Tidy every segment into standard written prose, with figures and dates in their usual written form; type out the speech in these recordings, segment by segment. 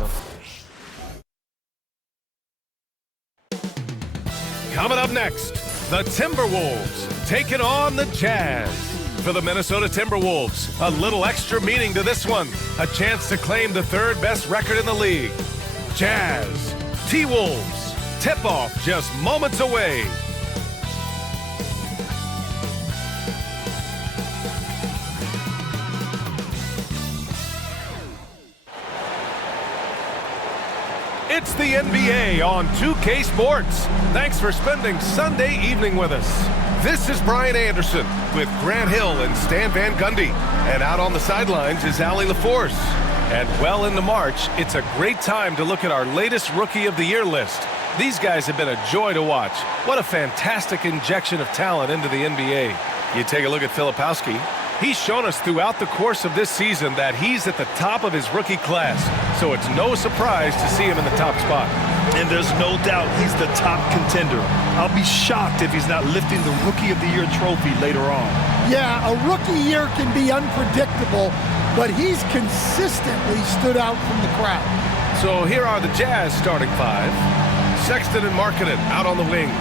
awesome. Coming up next, the Timberwolves taking on the Jazz. For the Minnesota Timberwolves, a little extra meaning to this one. A chance to claim the third best record in the league. Jazz, T-Wolves, tip-off just moments away. It's the NBA on 2K Sports. Thanks for spending Sunday evening with us. This is Brian Anderson with Grant Hill and Stan Van Gundy. And out on the sidelines is Allie LaForce. And well into March, it's a great time to look at our latest Rookie of the Year list. These guys have been a joy to watch. What a fantastic injection of talent into the NBA. You take a look at Filipowski. He's shown us throughout the course of this season that he's at the top of his rookie class, so it's no surprise to see him in the top spot. And there's no doubt he's the top contender. I'll be shocked if he's not lifting the Rookie of the Year trophy later on. Yeah, a rookie year can be unpredictable, but he's consistently stood out from the crowd. So here are the Jazz starting five. Sexton and Markkanen out on the wings.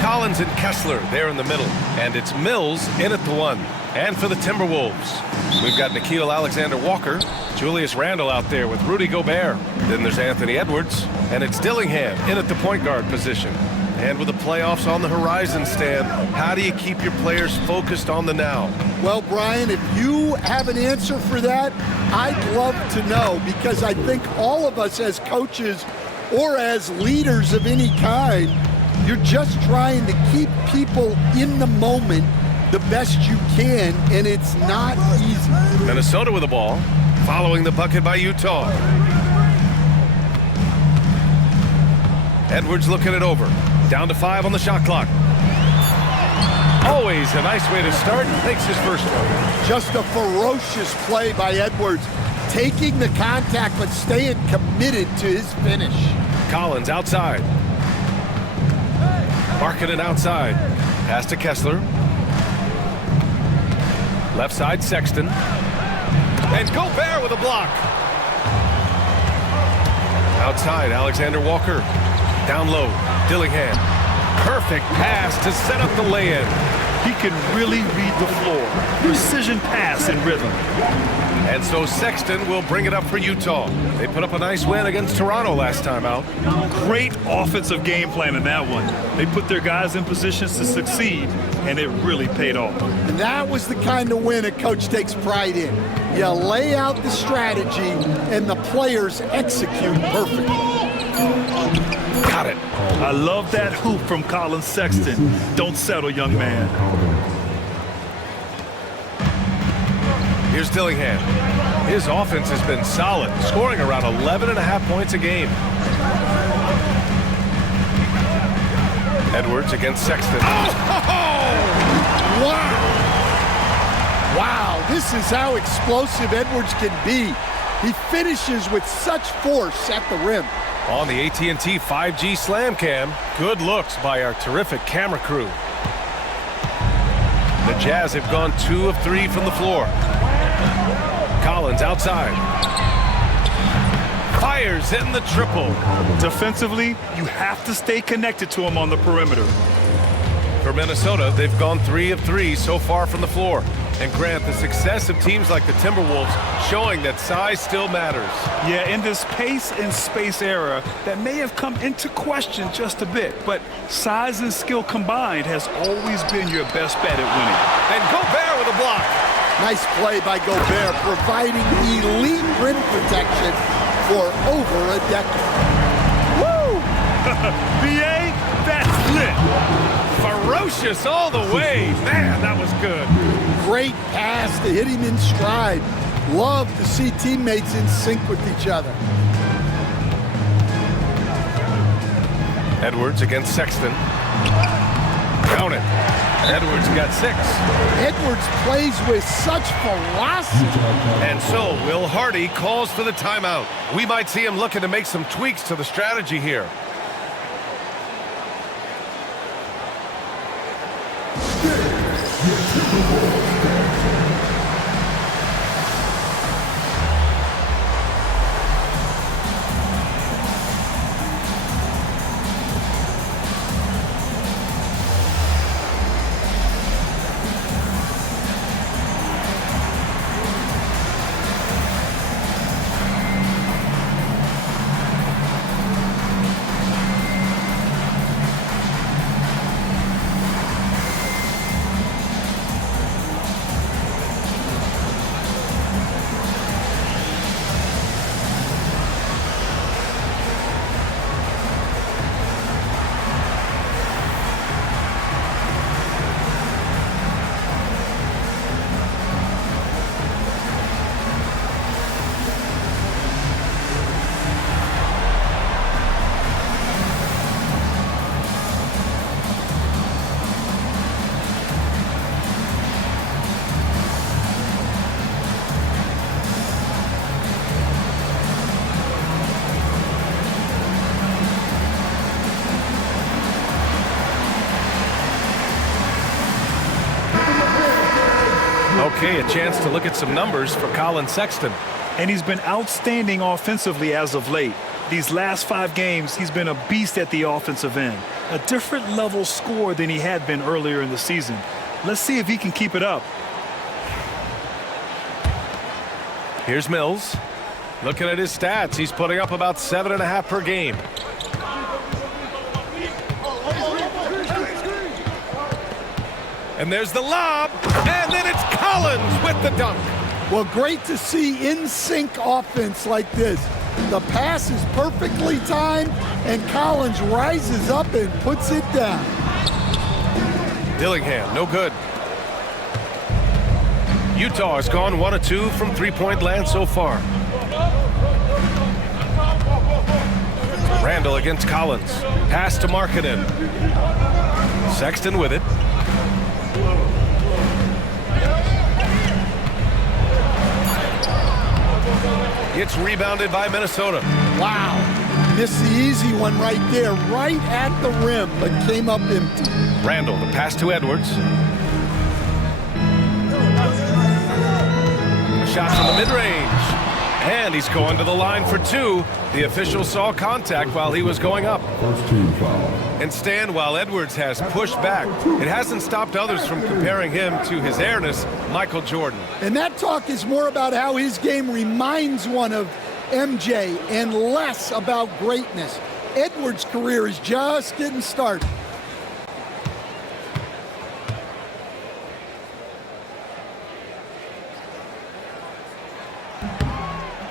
Collins and Kessler there in the middle. And it's Mills in at the one. And for the Timberwolves, we've got Nickeil Alexander-Walker, Julius Randle out there with Rudy Gobert. Then there's Anthony Edwards, and it's Dillingham in at the point guard position. And with the playoffs on the horizon, Stan, how do you keep your players focused on the now? Well, Brian, if you have an answer for that, I'd love to know, because I think all of us as coaches or as leaders of any kind, you're just trying to keep people in the moment the best you can, and it's not easy. Minnesota with the ball, following the bucket by Utah. Edwards looking it over. Down to 5 on the shot clock. Always a nice way to start. Takes his first one. Just a ferocious play by Edwards. Taking the contact, but staying committed to his finish. Collins outside. Markkanen outside. Pass to Kessler. Left side, Sexton. And Gobert with a block. Outside, Alexander-Walker. Down low, Dillingham. Perfect pass to set up the lay-in. He can really read the floor. Precision pass and rhythm. And so Sexton will bring it up for Utah. They put up a nice win against Toronto last time out. Great offensive game plan in that one. They put their guys in positions to succeed, and it really paid off. And that was the kind of win a coach takes pride in. You lay out the strategy, and the players execute perfectly. Got it. I love that hoop from Colin Sexton. Don't settle, young man. Here's Dillingham. His offense has been solid, scoring around 11.5 points a game. Edwards against Sexton. Oh! Wow! Wow, this is how explosive Edwards can be. He finishes with such force at the rim. On the AT&T 5G Slam Cam, good looks by our terrific camera crew. The Jazz have gone 2 of 3 from the floor. Collins outside. Fires in the triple. Defensively, you have to stay connected to him on the perimeter. For Minnesota, they've gone 3 of 3 so far from the floor. And Grant, the success of teams like the Timberwolves showing that size still matters. Yeah, in this pace and space era, that may have come into question just a bit, but size and skill combined has always been your best bet at winning. And Gobert with a block. Nice play by Gobert, providing elite rim protection for over a decade. Woo! BA, that's lit. Ferocious all the way. Man, that was good. Great pass to hit him in stride. Love to see teammates in sync with each other. Edwards against Sexton. Count it. Edwards got 6. Edwards plays with such ferocity. And so Will Hardy calls for the timeout. We might see him looking to make some tweaks to the strategy here. Okay, a chance to look at some numbers for Colin Sexton. And he's been outstanding offensively as of late. These last 5 games, he's been a beast at the offensive end. A different level score than he had been earlier in the season. Let's see if he can keep it up. Here's Mills. Looking at his stats, he's putting up about 7.5 per game. And there's the lob, and then it's Collins with the dunk. Well, great to see in-sync offense like this. The pass is perfectly timed, and Collins rises up and puts it down. Dillingham, no good. Utah has gone 1 of 2 from three-point land so far. Randall against Collins. Pass to Markkanen. Sexton with it. It's rebounded by Minnesota. Wow. Missed the easy one right there, right at the rim, but came up empty. Randall, the pass to Edwards. A shot from the mid-range. And he's going to the line for 2. The official saw contact while he was going up. First team foul. And Stan, while Edwards has pushed back, it hasn't stopped others from comparing him to his airness, Michael Jordan. And that talk is more about how his game reminds one of MJ and less about greatness. Edwards' career is just getting started.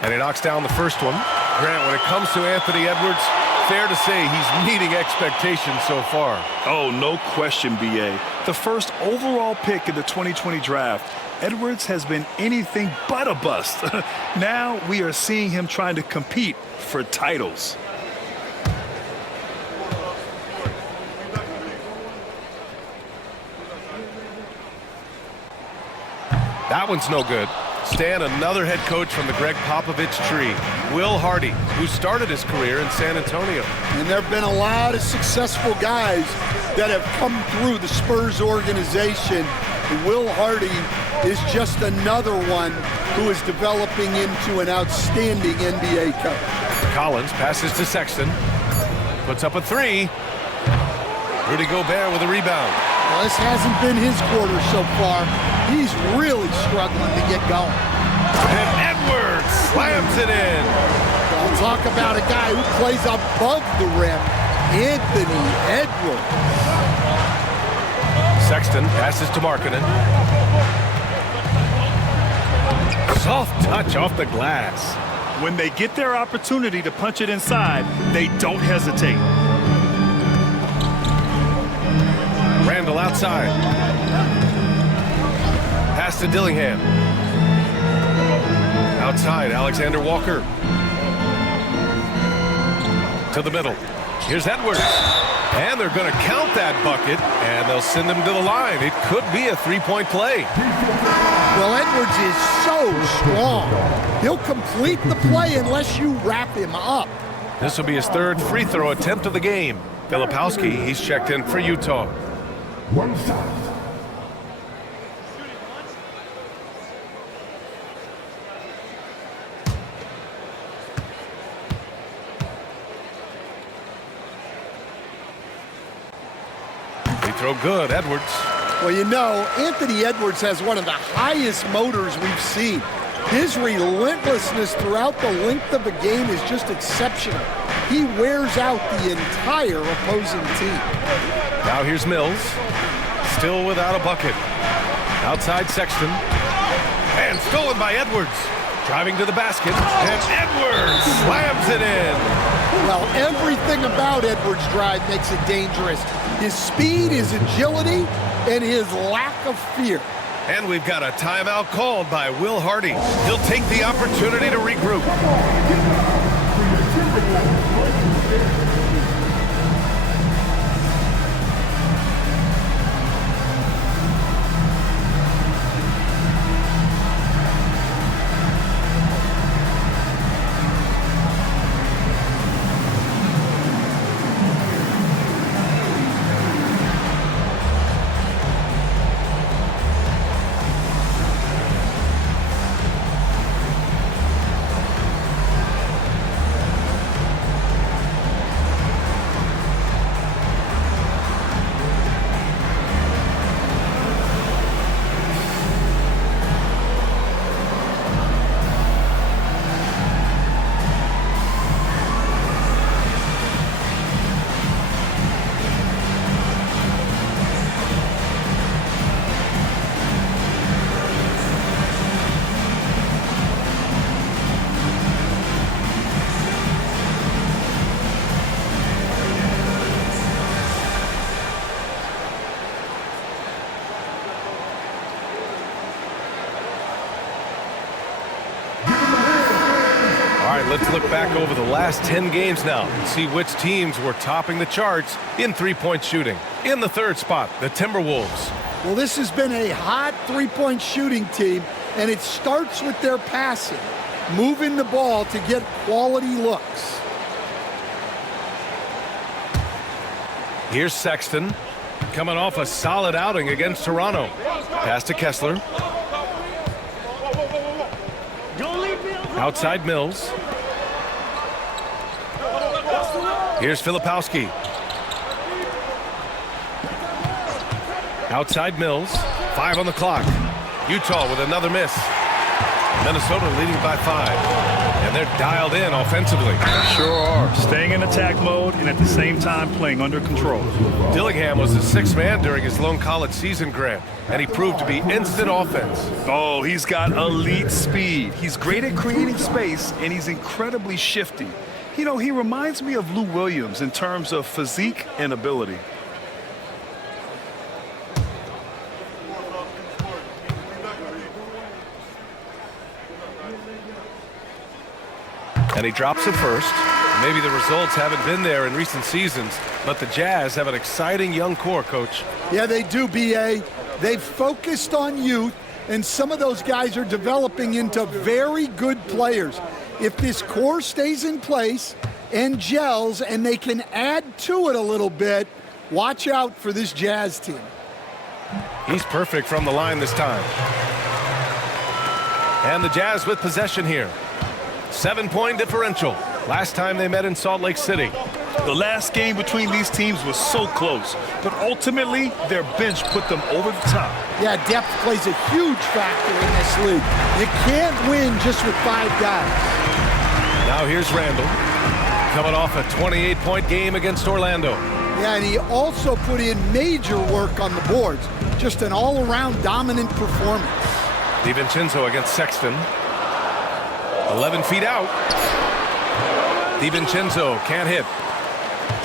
And he knocks down the first one. Grant, when it comes to Anthony Edwards, fair to say he's meeting expectations so far. Oh, no question, B.A. The first overall pick in the 2020 draft, Edwards has been anything but a bust. Now we are seeing him trying to compete for titles. That one's no good. Stan, another head coach from the Greg Popovich tree, Will Hardy, who started his career in San Antonio. And there have been a lot of successful guys that have come through the Spurs organization. Will Hardy is just another one who is developing into an outstanding NBA coach. Collins passes to Sexton. Puts up a 3. Rudy Gobert with a rebound. Well, this hasn't been his quarter so far. He's really struggling to get going. And Edwards slams it in. Well, talk about a guy who plays above the rim, Anthony Edwards. Sexton passes to Markkanen. Soft touch off the glass. When they get their opportunity to punch it inside, they don't hesitate. Randall outside. Pass to Dillingham. Outside, Alexander Walker. To the middle. Here's Edwards. And they're going to count that bucket, and they'll send him to the line. It could be a three-point play. Well, Edwards is so strong. He'll complete the play unless you wrap him up. This will be his 3rd free throw attempt of the game. Filipowski, he's checked in for Utah. 1 foul. Throw good, Edwards. Well, you know, Anthony Edwards has one of the highest motors we've seen. His relentlessness throughout the length of the game is just exceptional. He wears out the entire opposing team. Now here's Mills. Still without a bucket. Outside Sexton. And stolen by Edwards. Driving to the basket. And Edwards slams it in. Well, everything about Edwards' drive makes it dangerous. His speed, his agility, and his lack of fear. And we've got a timeout called by Will Hardy. He'll take the opportunity to regroup. right, let's look back over the last 10 games now and see which teams were topping the charts in three-point shooting. In the third spot, the Timberwolves. Well, this has been a hot three-point shooting team, and it starts with their passing, moving the ball to get quality looks. Here's Sexton, coming off a solid outing against Toronto. Pass to Kessler. Outside Mills. Here's Filipowski. Outside Mills. 5 on the clock. Utah with another miss. Minnesota leading by 5. And they're dialed in offensively. Sure are. Staying in attack mode and at the same time playing under control. Dillingham was the 6th man during his lone college season, Grant, and he proved to be instant offense. Oh, he's got elite speed. He's great at creating space, and he's incredibly shifty. You know, he reminds me of Lou Williams in terms of physique and ability. And he drops it first. Maybe the results haven't been there in recent seasons, but the Jazz have an exciting young core, Coach. Yeah, they do, B.A. They've focused on youth, and some of those guys are developing into very good players. If this core stays in place and gels and they can add to it a little bit, watch out for this Jazz team. He's perfect from the line this time. And the Jazz with possession here. 7-point differential. Last time they met in Salt Lake City. The last game between these teams was so close, but ultimately their bench put them over the top. Yeah, depth plays a huge factor in this league. You can't win just with 5 guys. Now here's Randall, coming off a 28-point game against Orlando. Yeah, and he also put in major work on the boards. Just an all-around dominant performance. DiVincenzo against Sexton. 11 feet out. DiVincenzo can't hit.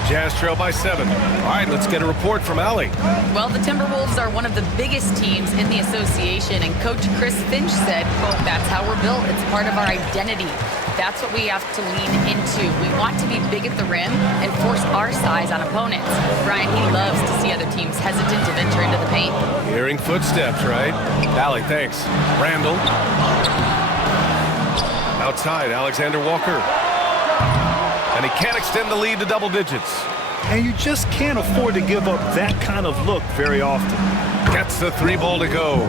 Jazz trail by 7. All right, let's get a report from Allie. Well, the Timberwolves are one of the biggest teams in the association, and Coach Chris Finch said, quote, "That's how we're built. It's part of our identity. That's what we have to lean into. We want to be big at the rim and force our size on opponents." Brian, he loves to see other teams hesitant to venture into the paint. Hearing footsteps, right? Allie, thanks. Randall. Outside, Alexander Walker. And he can't extend the lead to double digits. And you just can't afford to give up that kind of look very often. Gets the 3 ball to go.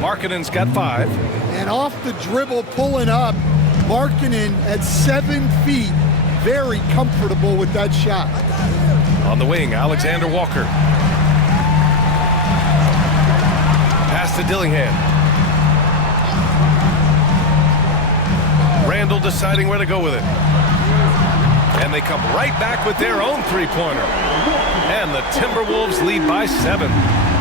Markkanen's got 5. And off the dribble, pulling up, Markkanen at 7 feet. Very comfortable with that shot. On the wing, Alexander Walker. Pass to Dillingham. Randall deciding where to go with it. And they come right back with their own 3-pointer. And the Timberwolves lead by 7.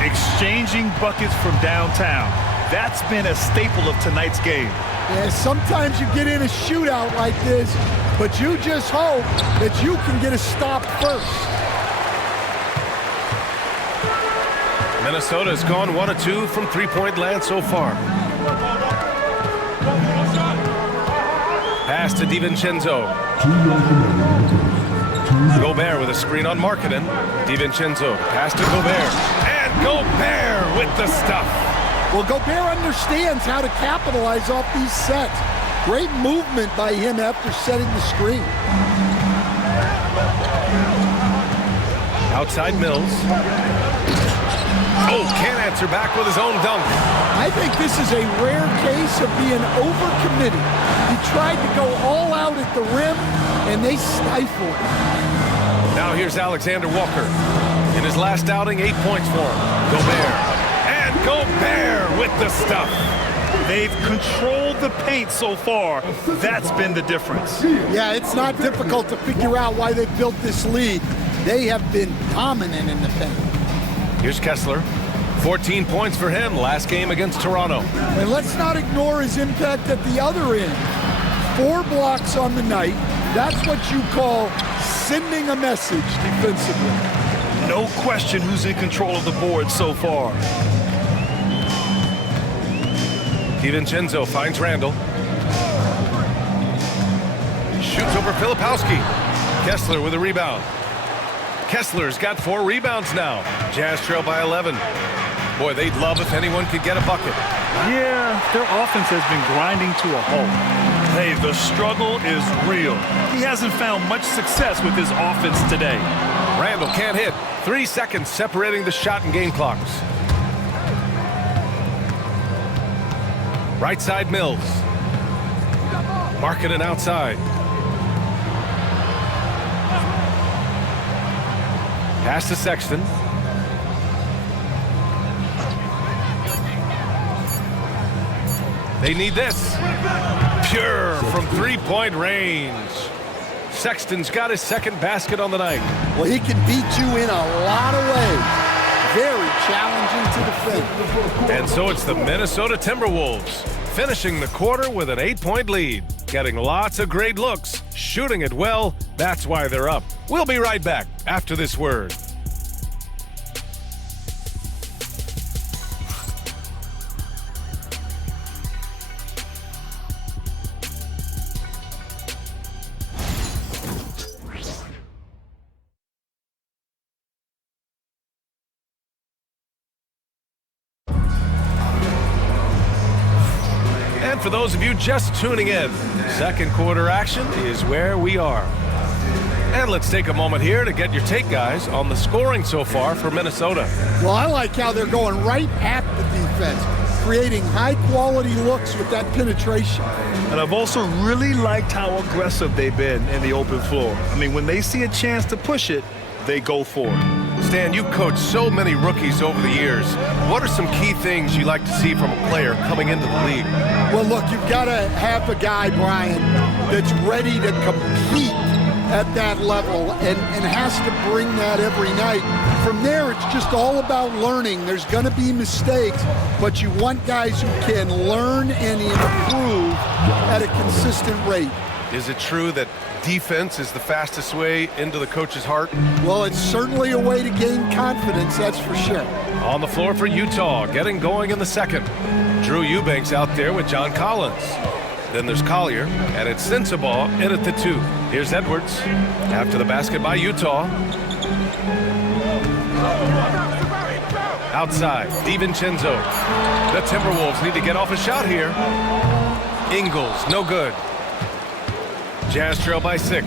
Exchanging buckets from downtown. That's been a staple of tonight's game. Yeah, sometimes you get in a shootout like this, but you just hope that you can get a stop first. Minnesota's gone 1 of 2 from 3-point land so far. Pass to DiVincenzo. Gobert with a screen on Markkanen. DiVincenzo, pass to Gobert. And Gobert with the stuff. Well, Gobert understands how to capitalize off these sets. Great movement by him after setting the screen. Outside Mills. Oh, can't answer back with his own dunk. I think this is a rare case of being overcommitted. He tried to go all out at the rim, and they stifled him. Now here's Alexander Walker. In his last outing, 8 points for him. Gobert. And Gobert with the stuff. They've controlled the paint so far. That's been the difference. Yeah, it's not difficult to figure out why they built this lead. They have been dominant in the paint. Here's Kessler. 14 points for him last game against Toronto. And let's not ignore his impact at the other end. 4 blocks on the night. That's what you call sending a message defensively. No question who's in control of the board so far. DiVincenzo finds Randall. shoots over Filipowski. Kessler with a rebound. Kessler's got 4 rebounds now. Jazz trail by 11. Boy, they'd love if anyone could get a bucket. Yeah, their offense has been grinding to a halt. Hey, the struggle is real. He hasn't found much success with his offense today. Randall can't hit. 3 seconds separating the shot and game clocks. Right side Mills. Marking it outside. Pass to Sexton. They need this. Pure from 3-point range. Sexton's got his second basket on the night. Well, he can beat you in a lot of ways. Very challenging to defend. And so it's the Minnesota Timberwolves finishing the quarter with an 8-point lead. Getting lots of great looks, shooting it well. That's why they're up. We'll be right back after this word. And for those of you just tuning in, second quarter action is where we are. And let's take a moment here to get your take, guys, on the scoring so far for Minnesota. Well, I like how they're going right at the defense, creating high-quality looks with that penetration. And I've also really liked how aggressive they've been in the open floor. I mean, when they see a chance to push it, they go for it. Stan, you've coached so many rookies over the years. What are some key things you like to see from a player coming into the league? Well, look, you've got to have a guy, Brian, that's ready to compete at that level and has to bring that every night. From there, it's just all about learning. There's going to be mistakes, but you want guys who can learn and improve at a consistent rate. Is it true that defense is the fastest way into the coach's heart? Well, it's certainly a way to gain confidence, that's for sure. On the floor for Utah, getting going in the second. Drew Eubanks out there with John Collins. Then there's Collier, and it's Sensabaugh in at the 2. Here's Edwards after the basket by Utah. Outside, DiVincenzo. The Timberwolves need to get off a shot here. Ingles, no good. Jazz trail by 6.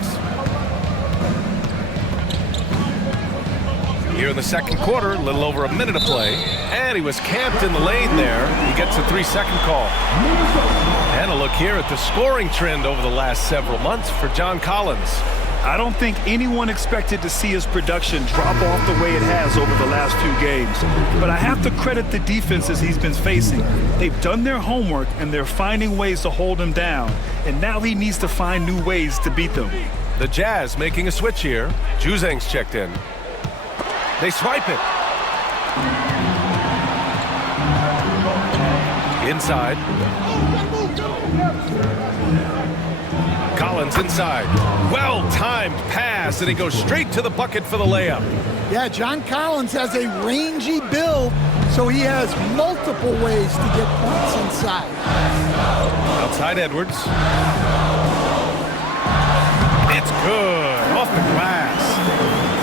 Here in the second quarter, a little over a minute to play. And he was camped in the lane there. He gets a 3-second call. And a look here at the scoring trend over the last several months for John Collins. I don't think anyone expected to see his production drop off the way it has over the last few games. But I have to credit the defenses he's been facing. They've done their homework, and they're finding ways to hold him down. And now he needs to find new ways to beat them. The Jazz making a switch here. Juzang's checked in. They swipe it. Inside. Collins inside. Well-timed pass, and he goes straight to the bucket for the layup. Yeah, John Collins has a rangy build, so he has multiple ways to get points inside. Outside Edwards. It's good. Off the glass.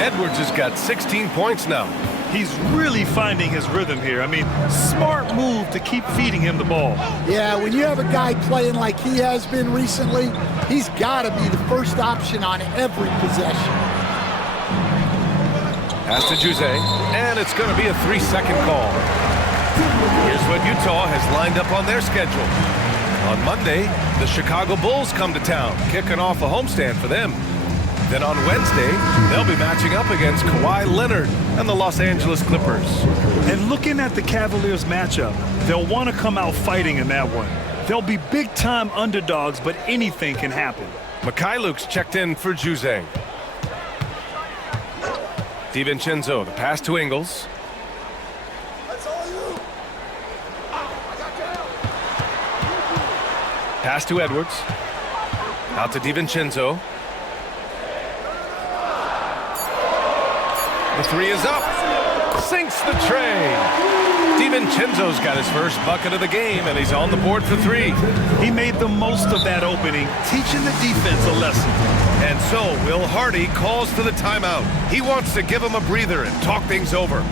Edwards has got 16 points now. He's really finding his rhythm here. I mean, smart move to keep feeding him the ball. Yeah, when you have a guy playing like he has been recently, he's got to be the first option on every possession. Pass to Juzang, and it's going to be a 3-second call. Here's what Utah has lined up on their schedule. On Monday, the Chicago Bulls come to town, kicking off a homestand for them. Then on Wednesday, they'll be matching up against Kawhi Leonard and the Los Angeles Clippers. And looking at the Cavaliers matchup, they'll want to come out fighting in that one. They'll be big-time underdogs, but anything can happen. Mikhailuk's checked in for Juzang. DiVincenzo, the pass to Ingles. Pass to Edwards. Out to DiVincenzo. The 3 is up. Sinks the tray. DiVincenzo's got his first bucket of the game, and he's on the board for 3. He made the most of that opening, teaching the defense a lesson. And so Will Hardy calls for the timeout. He wants to give him a breather and talk things over.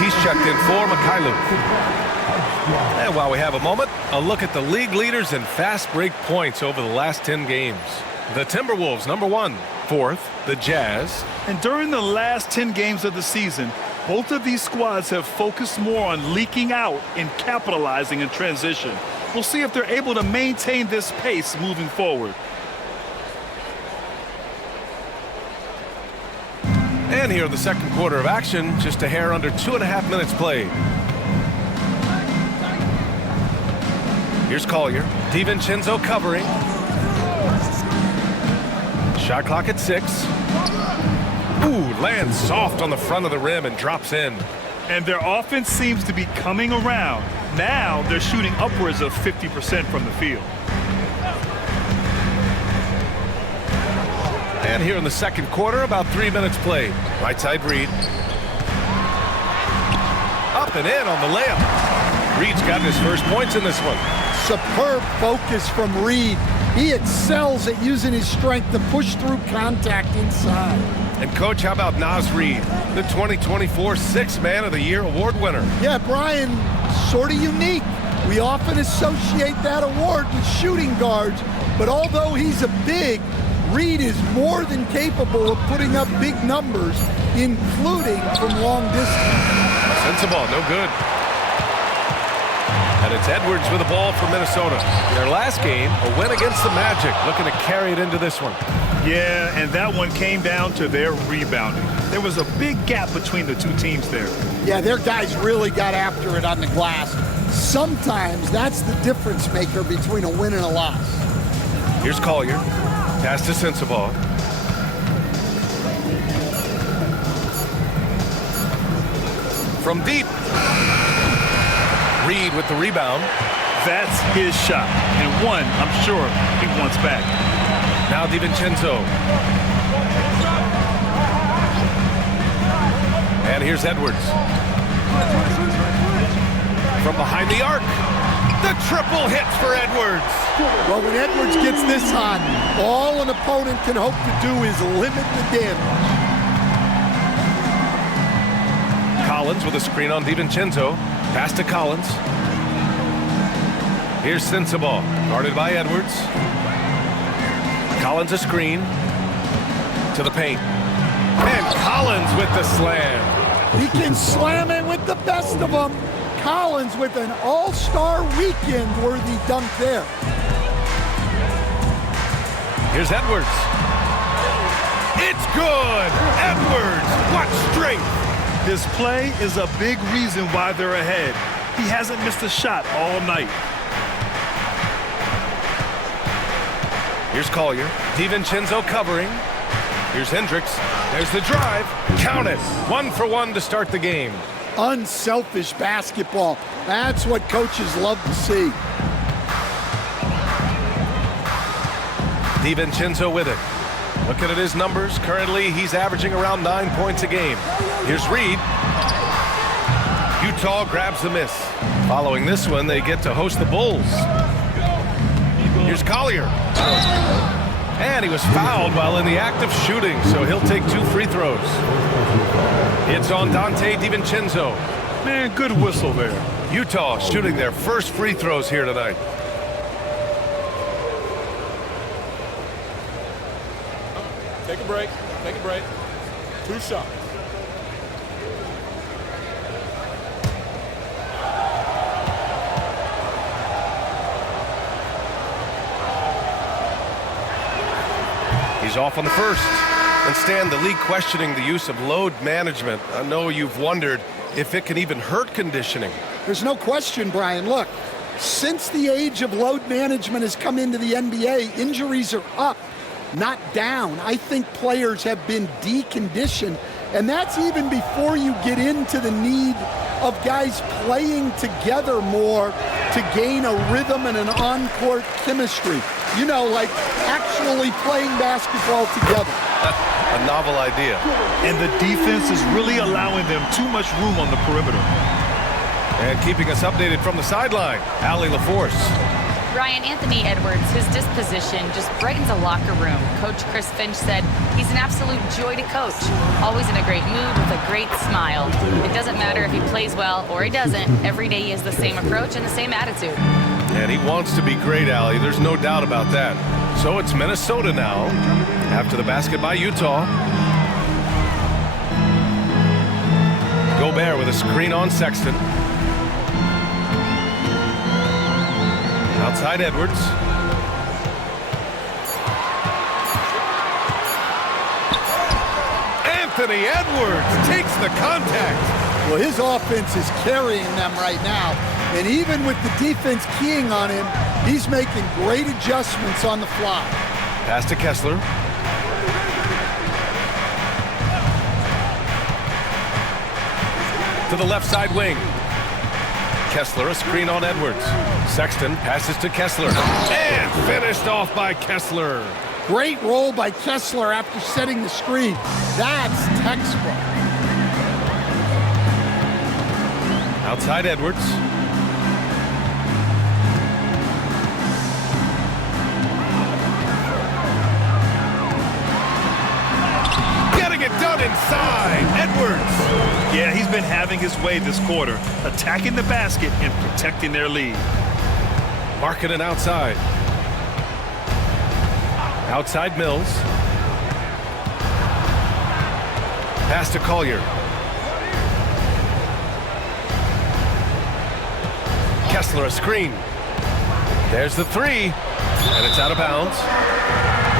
He's checked in for Mikhailuk. And while we have a moment, a look at the league leaders in fast break points over the last 10 games. The Timberwolves, number 1. 4th, the Jazz. And during the last 10 games of the season, both of these squads have focused more on leaking out and capitalizing in transition. We'll see if they're able to maintain this pace moving forward. And here in the second quarter of action, just a hair under 2.5 minutes played. Here's Collier. DiVincenzo covering. Shot clock at 6. Ooh, lands soft on the front of the rim and drops in. And their offense seems to be coming around. Now they're shooting upwards of 50% from the field. And here in the second quarter, about 3 minutes played. Right side Reed. Up and in on the layup. Reed's got his first points in this one. Superb focus from Reed. He excels at using his strength to push through contact inside. And Coach, how about Naz Reid, the 2024 Sixth Man of the Year award winner? Yeah, Brian, sort of unique. We often associate that award with shooting guards, but although he's a big, Reed is more than capable of putting up big numbers, including from long distance. Sensible, no good. And it's Edwards with the ball for Minnesota. Their last game, a win against the Magic, looking to carry it into this one. Yeah, and that one came down to their rebounding. There was a big gap between the two teams there. Yeah, their guys really got after it on the glass. Sometimes that's the difference maker between a win and a loss. Here's Collier. Pass to Sensible. From deep. Reed with the rebound. That's his shot, and one I'm sure he wants back. Now DiVincenzo. And here's Edwards. From behind the arc. The triple hits for Edwards. Well, when Edwards gets this hot, all an opponent can hope to do is limit the damage. Collins with a screen on DiVincenzo. Pass to Collins. Here's Sensible, guarded by Edwards. Collins a screen. To the paint. And Collins with the slam. He can slam it with the best of them. Collins with an all-star weekend-worthy dunk there. Here's Edwards. It's good! Edwards, what strength! His play is a big reason why they're ahead. He hasn't missed a shot all night. Here's Collier. DiVincenzo covering. Here's Hendricks. There's the drive. Count it. 1 for 1 to start the game. unselfish basketball. That's what coaches love to see. DiVincenzo with it. Looking at his numbers, currently he's averaging around 9 points a game. Here's Reed. Utah grabs the miss. Following this one, they get to host the Bulls. Here's Collier. And he was fouled while in the act of shooting, so he'll take 2 free throws. It's on Dante DiVincenzo. Man, good whistle there. Utah shooting their first free throws here tonight. Take a break. Take a break. 2 shots. He's off on the first. And Stan, the league questioning the use of load management. I know you've wondered if it can even hurt conditioning. There's no question, Brian. Look, since the age of load management has come into the NBA, injuries are up, not down. I think players have been deconditioned, and that's even before you get into the need of guys playing together more to gain a rhythm and an on-court chemistry. You know, like actually playing basketball together. A novel idea. And the defense is really allowing them too much room on the perimeter. And keeping us updated from the sideline, Allie LaForce. Ryan, Anthony Edwards, his disposition just brightens a locker room. Coach Chris Finch said he's an absolute joy to coach. Always in a great mood with a great smile. It doesn't matter if he plays well or he doesn't. Every day he has the same approach and the same attitude. And he wants to be great, Allie. There's no doubt about that. So it's Minnesota now, after the basket by Utah. Gobert with a screen on Sexton. Outside Edwards. Anthony Edwards takes the contact. Well, his offense is carrying them right now. And even with the defense keying on him, he's making great adjustments on the fly. Pass to Kessler. To the left side wing. Kessler, a screen on Edwards. Sexton passes to Kessler. And finished off by Kessler. Great roll by Kessler after setting the screen. That's textbook. Outside Edwards. Getting it done inside. Edwards. Yeah, he's been having his way this quarter, attacking the basket and protecting their lead. Marking it outside. Outside Mills. Pass to Collier. Kessler a screen. There's the three. And it's out of bounds.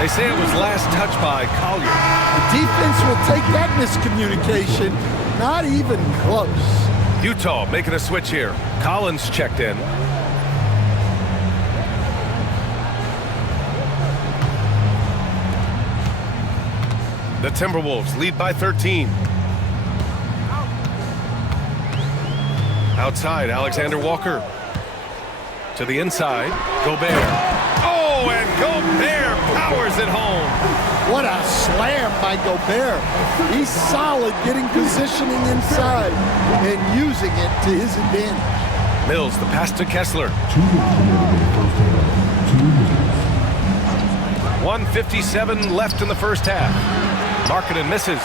They say it was last touched by Collier. The defense will take that miscommunication. Not even close. Utah making a switch here. Collins checked in. The Timberwolves lead by 13. Outside, Alexander Walker. To the inside, Gobert. Oh, and Gobert powers it home. What a slam by Gobert. He's solid getting positioning inside and using it to his advantage. Mills, the pass to Kessler. 1:57 left in the first half. Markkanen misses.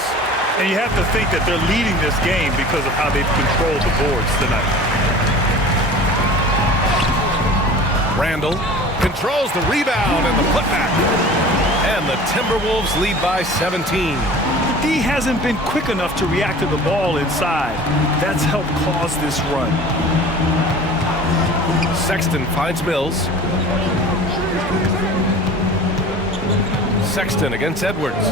And you have to think that they're leading this game because of how they've controlled the boards tonight. Randall controls the rebound and the putback. And the Timberwolves lead by 17. The D hasn't been quick enough to react to the ball inside. That's helped cause this run. Sexton finds Mills. Sexton against Edwards.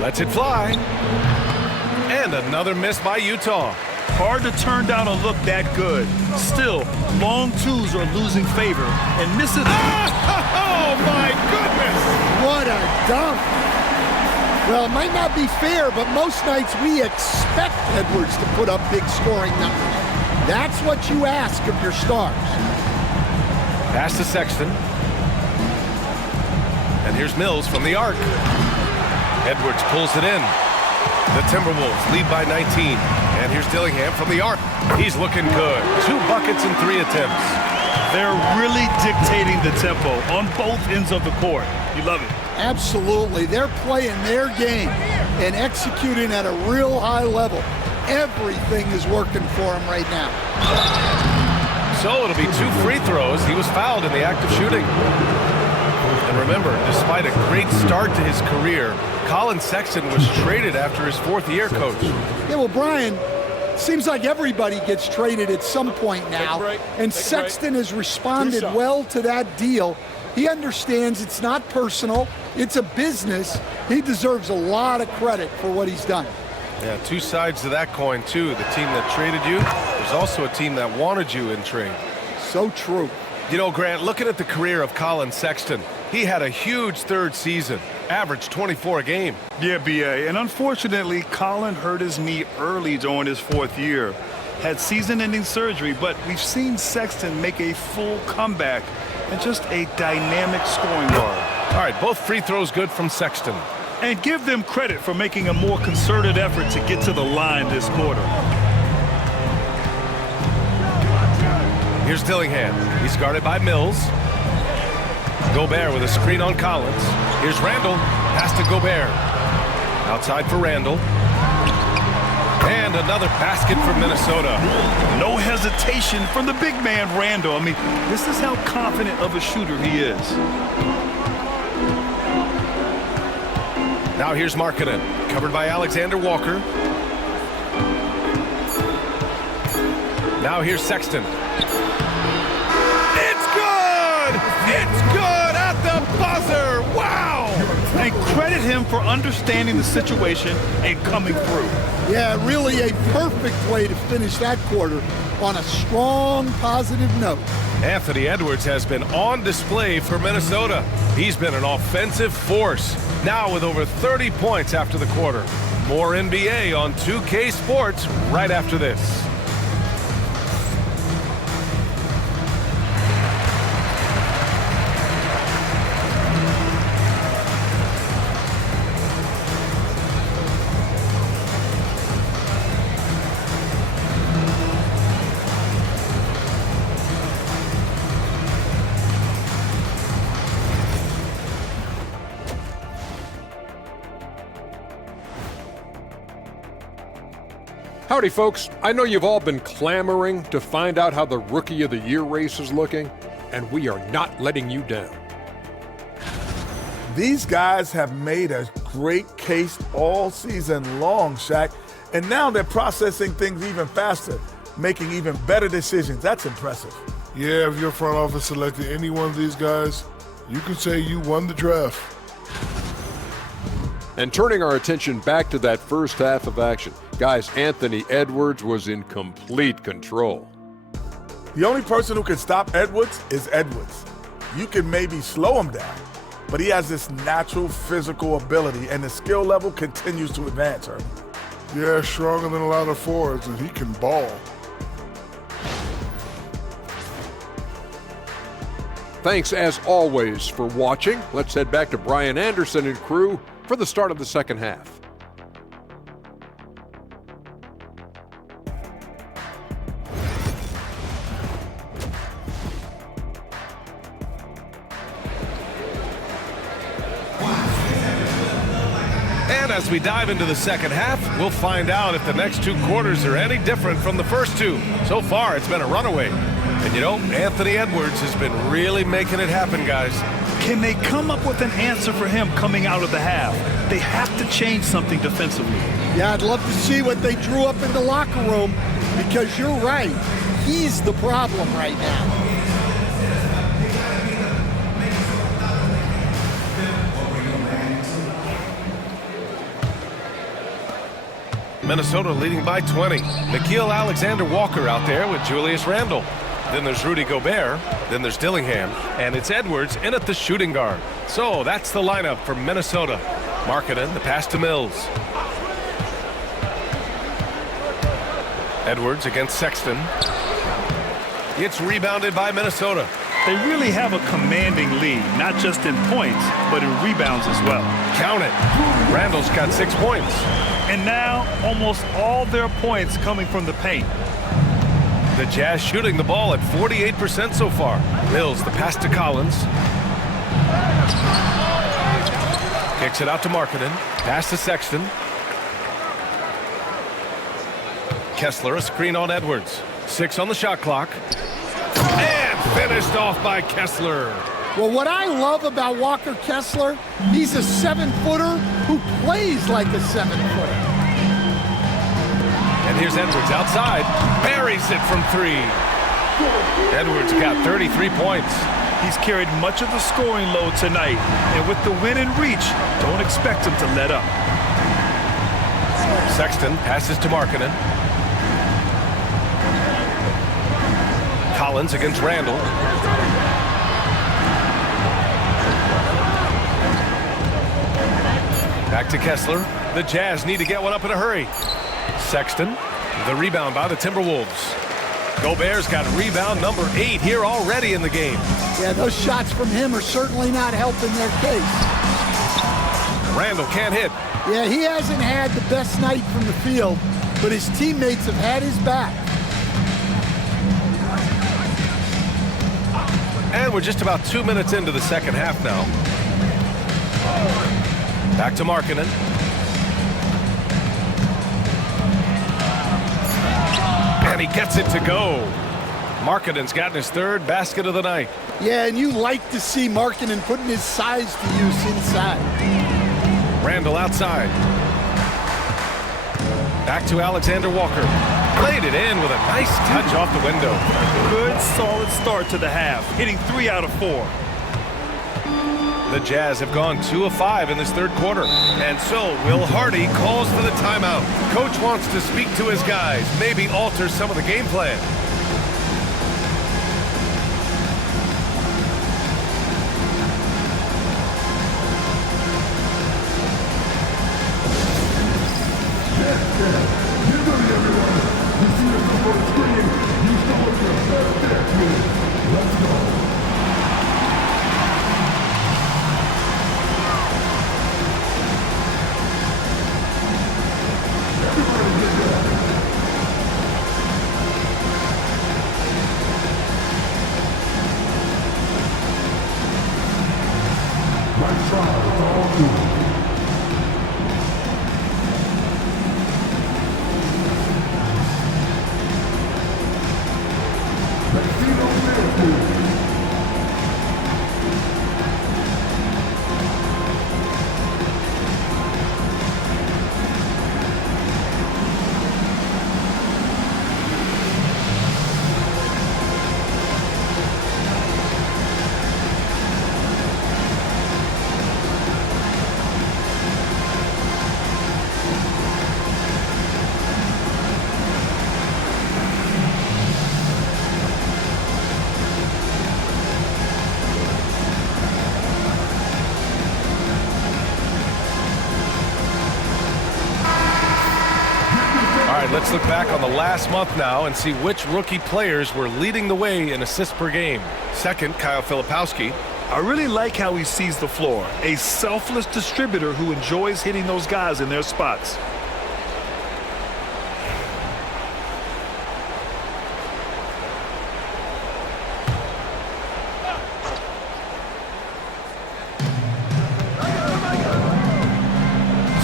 Lets it fly. And another miss by Utah. Hard to turn down a look that good. Still, long twos are losing favor and misses. Oh, my goodness! What a dunk. Well, it might not be fair, but most nights we expect Edwards to put up big scoring numbers. That's what you ask of your stars. Pass to Sexton. And here's Mills from the arc. Edwards pulls it in. The Timberwolves lead by 19. And here's Dillingham from the arc. He's looking good. 2 buckets in 3 attempts. They're really dictating the tempo on both ends of the court. You love it. Absolutely. They're playing their game and executing at a real high level. Everything is working for them right now. So it'll be 2 free throws. He was fouled in the act of shooting. And remember, despite a great start to his career, Colin Sexton was traded after his 4th year, Coach. Yeah, well, Brian, seems like everybody gets traded at some point now. And Sexton has responded well to that deal. He understands it's not personal, it's a business. He deserves a lot of credit for what he's done. Yeah, 2 sides to that coin, too. The team that traded you, there's also a team that wanted you in trade. So true. You know, Grant, looking at the career of Colin Sexton, he had a huge 3rd season, averaged 24 a game. Yeah, B.A., and unfortunately, Colin hurt his knee early during his 4th year. Had season-ending surgery, but we've seen Sexton make a full comeback and just a dynamic scoring guard. All right, both free throws good from Sexton. And give them credit for making a more concerted effort to get to the line this quarter. Here's Dillingham. He's guarded by Mills. Gobert with a screen on Collins. Here's Randall. Pass to Gobert. Outside for Randall. And another basket for Minnesota. No hesitation from the big man, Randall. I mean, this is how confident of a shooter he is. Now here's Markkanen, covered by Alexander Walker. Now here's Sexton. It's good! It's good at the buzzer! Wow! And credit him for understanding the situation and coming through. Yeah, really a perfect way to finish that quarter on a strong, positive note. Anthony Edwards has been on display for Minnesota. He's been an offensive force, now with over 30 points after the quarter. More NBA on 2K Sports right after this. Howdy, folks. I know you've all been clamoring to find out how the Rookie of the Year race is looking, and we are not letting you down. These guys have made a great case all season long, Shaq, and now they're processing things even faster, making even better decisions. That's impressive. Yeah, if your front office selected any one of these guys, you can say you won the draft. And turning our attention back to that first half of action, guys, Anthony Edwards was in complete control. The only person who can stop Edwards is Edwards. You can maybe slow him down, but he has this natural physical ability, and the skill level continues to advance, Herb. Yeah, stronger than a lot of forwards, and he can ball. Thanks, as always, for watching. Let's head back to Brian Anderson and crew for the start of the second half. And as we dive into the second half, we'll find out if the next 2 quarters are any different from the first 2. So far, it's been a runaway. And you know, Anthony Edwards has been really making it happen, guys. Can they come up with an answer for him coming out of the half? They have to change something defensively. Yeah, I'd love to see what they drew up in the locker room, because you're right. He's the problem right now. Minnesota leading by 20. Nickeil Alexander-Walker out there with Julius Randle. Then there's Rudy Gobert. Then there's Dillingham. And it's Edwards in at the shooting guard. So that's the lineup for Minnesota. Markkanen, the pass to Mills. Edwards against Sexton. It's rebounded by Minnesota. They really have a commanding lead, not just in points, but in rebounds as well. Count it. Randall's got 6 points. And now, almost all their points coming from the paint. The Jazz shooting the ball at 48% so far. Mills, the pass to Collins. Kicks it out to Markkanen. Pass to Sexton. Kessler, a screen on Edwards. 6 on the shot clock. And finished off by Kessler. Well, what I love about Walker Kessler, he's a 7-footer who plays like a 7-footer. And here's Edwards outside. Buries it from 3. Edwards got 33 points. He's carried much of the scoring load tonight. And with the win in reach, don't expect him to let up. Sexton passes to Markkanen. Collins against Randall. Back to Kessler. The Jazz need to get one up in a hurry. Sexton, the rebound by the Timberwolves. Gobert's got rebound number 8 here already in the game. Yeah, those shots from him are certainly not helping their case. Randall can't hit. Yeah, he hasn't had the best night from the field, but his teammates have had his back. And we're just about 2 minutes into the second half now. Back to Markkanen. And he gets it to go. Markkanen's gotten his 3rd basket of the night. Yeah, and you like to see Markkanen putting his size to use inside. Randall outside. Back to Alexander Walker. Played it in with a nice touch off the window. Good, solid start to the half, hitting 3 out of 4. The Jazz have gone 2 of 5 in this 3rd quarter. And so Will Hardy calls for the timeout. Coach wants to speak to his guys, maybe alter some of the game plan. Let's look back on the last month now and see which rookie players were leading the way in assists per game. Second, Kyle Filipowski. I really like how he sees the floor. A selfless distributor who enjoys hitting those guys in their spots.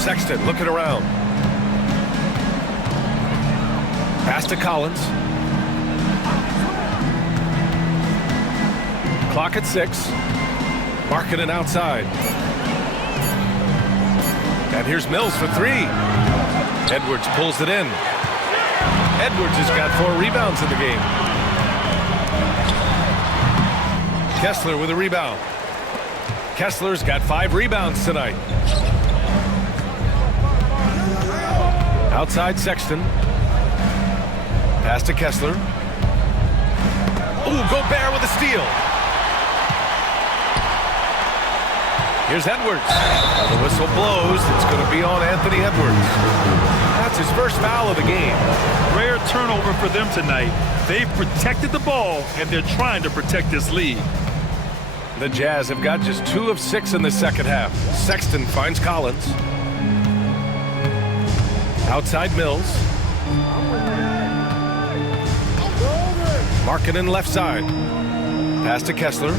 Sexton looking around. Pass to Collins. Clock at 6. Markkanen outside. And here's Mills for 3. Edwards pulls it in. Edwards has got 4 rebounds in the game. Kessler with a rebound. Kessler's got 5 rebounds tonight. Outside Sexton. Pass to Kessler. Ooh, Gobert with a steal. Here's Edwards. Now the whistle blows. It's going to be on Anthony Edwards. That's his first foul of the game. Rare turnover for them tonight. They've protected the ball, and they're trying to protect this lead. The Jazz have got just 2 of 6 in the second half. Sexton finds Collins. Outside Mills. Markkanen left side. Pass to Kessler.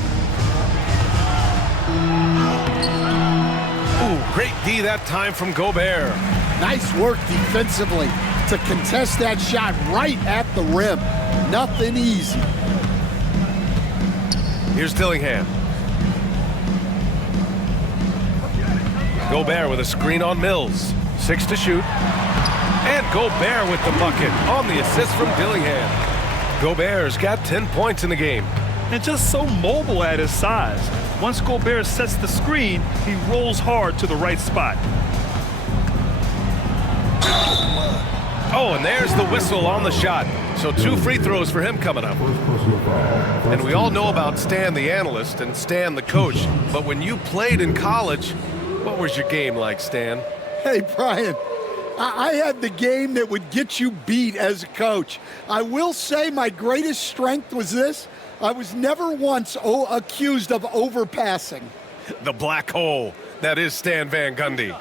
Ooh, great D that time from Gobert. Nice work defensively to contest that shot right at the rim. Nothing easy. Here's Dillingham. Gobert with a screen on Mills. 6 to shoot. And Gobert with the bucket on the assist from Dillingham. Gobert's got 10 points in the game. And just so mobile at his size. Once Gobert sets the screen, he rolls hard to the right spot. Oh, and there's the whistle on the shot. So 2 free throws for him coming up. And we all know about Stan the analyst and Stan the coach. But when you played in college, what was your game like, Stan? Hey, Brian, I had the game that would get you beat as a coach. I will say my greatest strength was this. I was never once accused of overpassing. The black hole. That is Stan Van Gundy.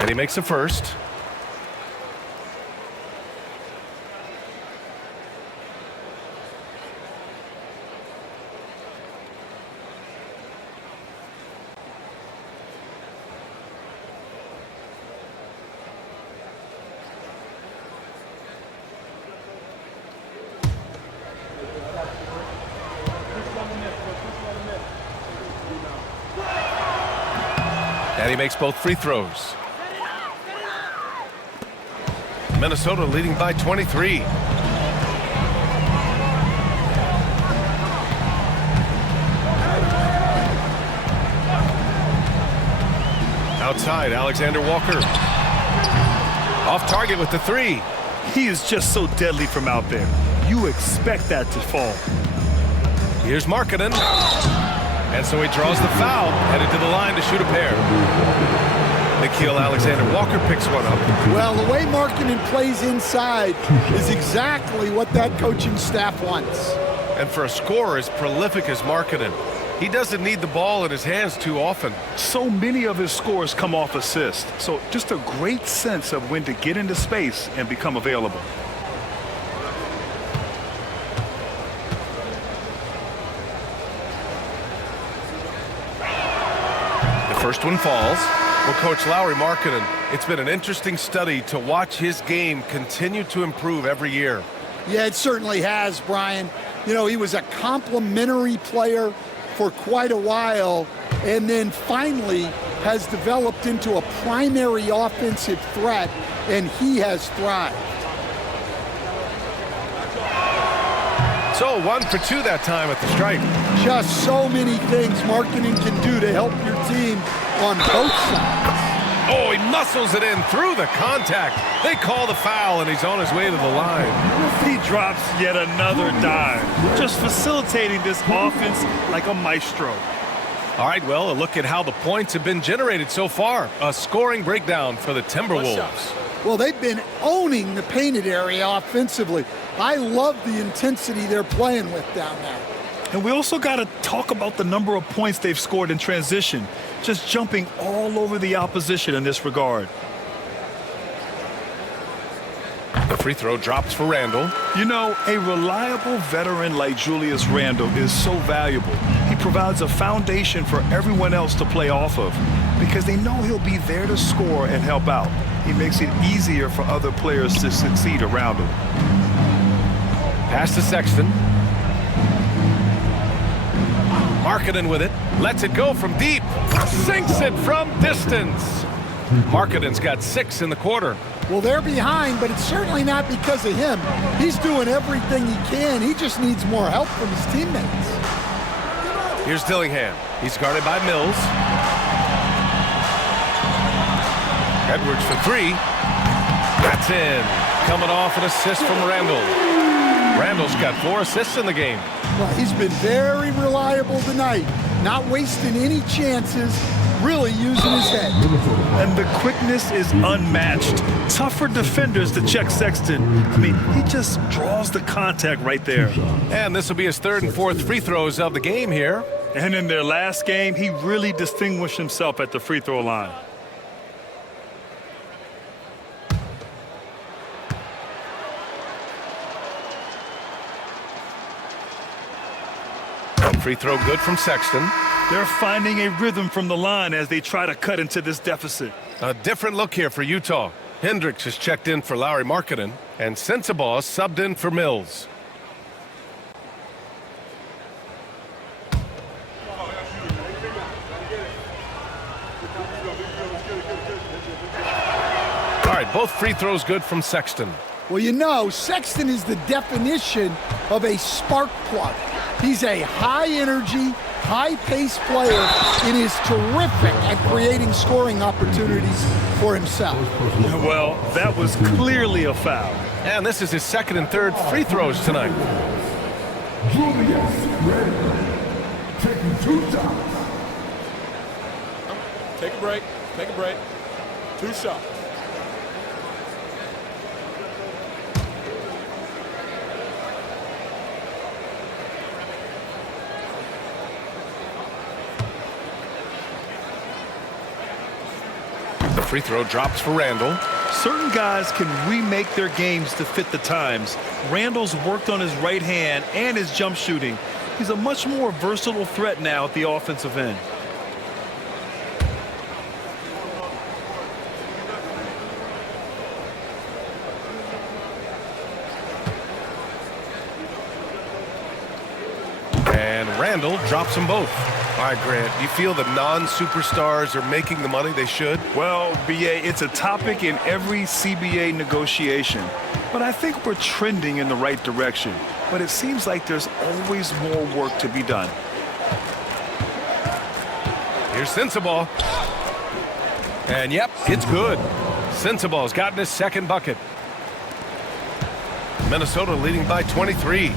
And he makes a first. And he makes both free throws. Minnesota leading by 23. Outside, Alexander Walker. Off target with the 3. He is just so deadly from out there. You expect that to fall. Here's Markkanen. And so he draws the foul, headed to the line to shoot a pair. Nickeil Alexander-Walker picks one up. Well, the way Markkanen plays inside is exactly what that coaching staff wants. And for a scorer as prolific as Markkanen, he doesn't need the ball in his hands too often. So many of his scores come off assist. So just a great sense of when to get into space and become available. First one falls. Well, Coach Lauri Markkanen, it's been an interesting study to watch his game continue to improve every year. Yeah, it certainly has, Brian. You know, he was a complimentary player for quite a while, and then finally has developed into a primary offensive threat, and he has thrived. So 1 for 2 that time at the stripe. Just so many things Markkanen can do to help your team on both sides. Oh, he muscles it in through the contact. They call the foul, and he's on his way to the line. He drops yet another dime, just facilitating this offense like a maestro. All right, well, a look at how the points have been generated so far. A scoring breakdown for the Timberwolves. Well, they've been owning the painted area offensively. I love the intensity they're playing with down there. And we also got to talk about the number of points they've scored in transition, just jumping all over the opposition in this regard. The free throw drops for Randle. You know, a reliable veteran like Julius Randle is so valuable. He provides a foundation for everyone else to play off of because they know he'll be there to score and help out. He makes it easier for other players to succeed around him. Pass to Sexton. Markkanen with it. Lets it go from deep. Sinks it from distance. Markkanen's got 6 in the quarter. Well, they're behind, but it's certainly not because of him. He's doing everything he can. He just needs more help from his teammates. Here's Dillingham. He's guarded by Mills. Edwards for 3. It's in. Coming off an assist from Randall. Randall's got 4 assists in the game. Well, he's been very reliable tonight, not wasting any chances, really using his head. And the quickness is unmatched. Tough for defenders to check Sexton. I mean, he just draws the contact right there. And this will be his 3rd and 4th free throws of the game here. And in their last game, he really distinguished himself at the free throw line. Free throw good from Sexton. They're finding a rhythm from the line as they try to cut into this deficit. A different look here for Utah. Hendricks has checked in for Lauri Markkanen, and Sensabaugh subbed in for Mills. All right, both free throws good from Sexton. Well, you know, Sexton is the definition of a spark plug. He's a high-energy, high-paced player and is terrific at creating scoring opportunities for himself. Well, that was clearly a foul. And this is his 2nd and 3rd free throws tonight. Taking 2 shots. Take a break. Take a break. 2 shots. The free throw drops for Randall. Certain guys can remake their games to fit the times. Randall's worked on his right hand and his jump shooting. He's a much more versatile threat now at the offensive end. And Randall drops them both. All right, Grant, do you feel the non-superstars are making the money they should? Well, BA, it's a topic in every CBA negotiation. But I think we're trending in the right direction. But it seems like there's always more work to be done. Here's Sensabaugh. And yep, it's good. Sensabaugh's gotten his 2nd bucket. Minnesota leading by 23.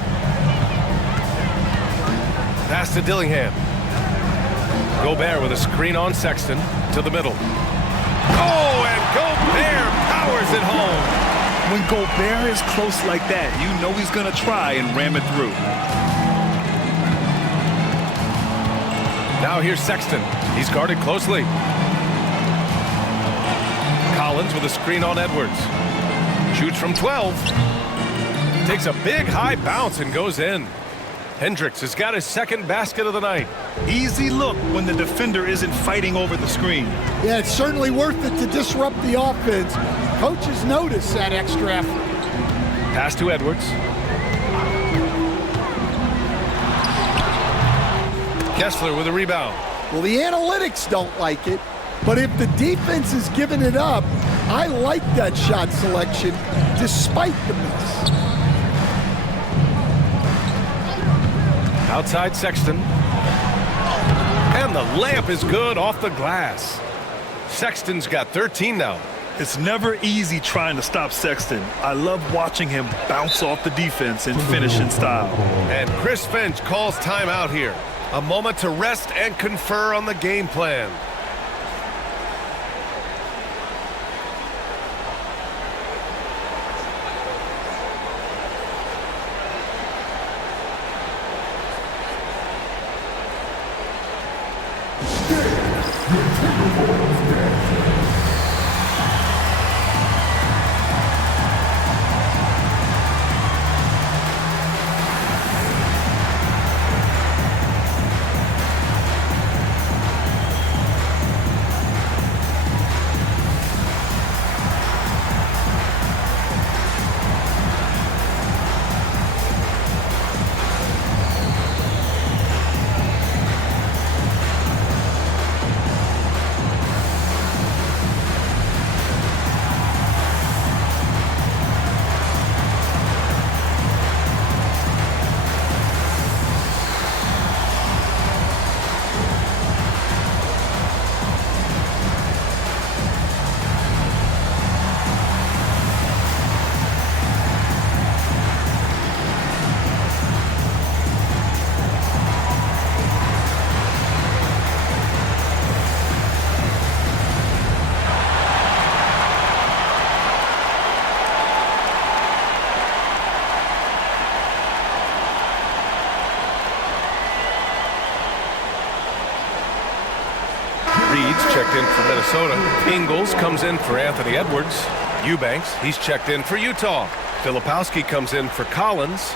Pass to Dillingham. Gobert with a screen on Sexton to the middle. Oh, and Gobert powers it home. When Gobert is close like that, you know he's going to try and ram it through. Now here's Sexton. He's guarded closely. Collins with a screen on Edwards. Shoots from 12. Takes a big high bounce and goes in. Hendricks has got his 2nd basket of the night. Easy look when the defender isn't fighting over the screen. Yeah, it's certainly worth it to disrupt the offense. Coaches notice that extra effort. Pass to Edwards. Kessler with a rebound. Well, the analytics don't like it, but if the defense is giving it up, I like that shot selection despite the miss. Outside Sexton. And the layup is good off the glass. Sexton's got 13 now. It's never easy trying to stop Sexton. I love watching him bounce off the defense and finish in style. And Chris Finch calls timeout here. A moment to rest and confer on the game plan. checked in for Minnesota. Ingles comes in for Anthony Edwards. Eubanks, he's checked in for Utah. Filipowski comes in for Collins.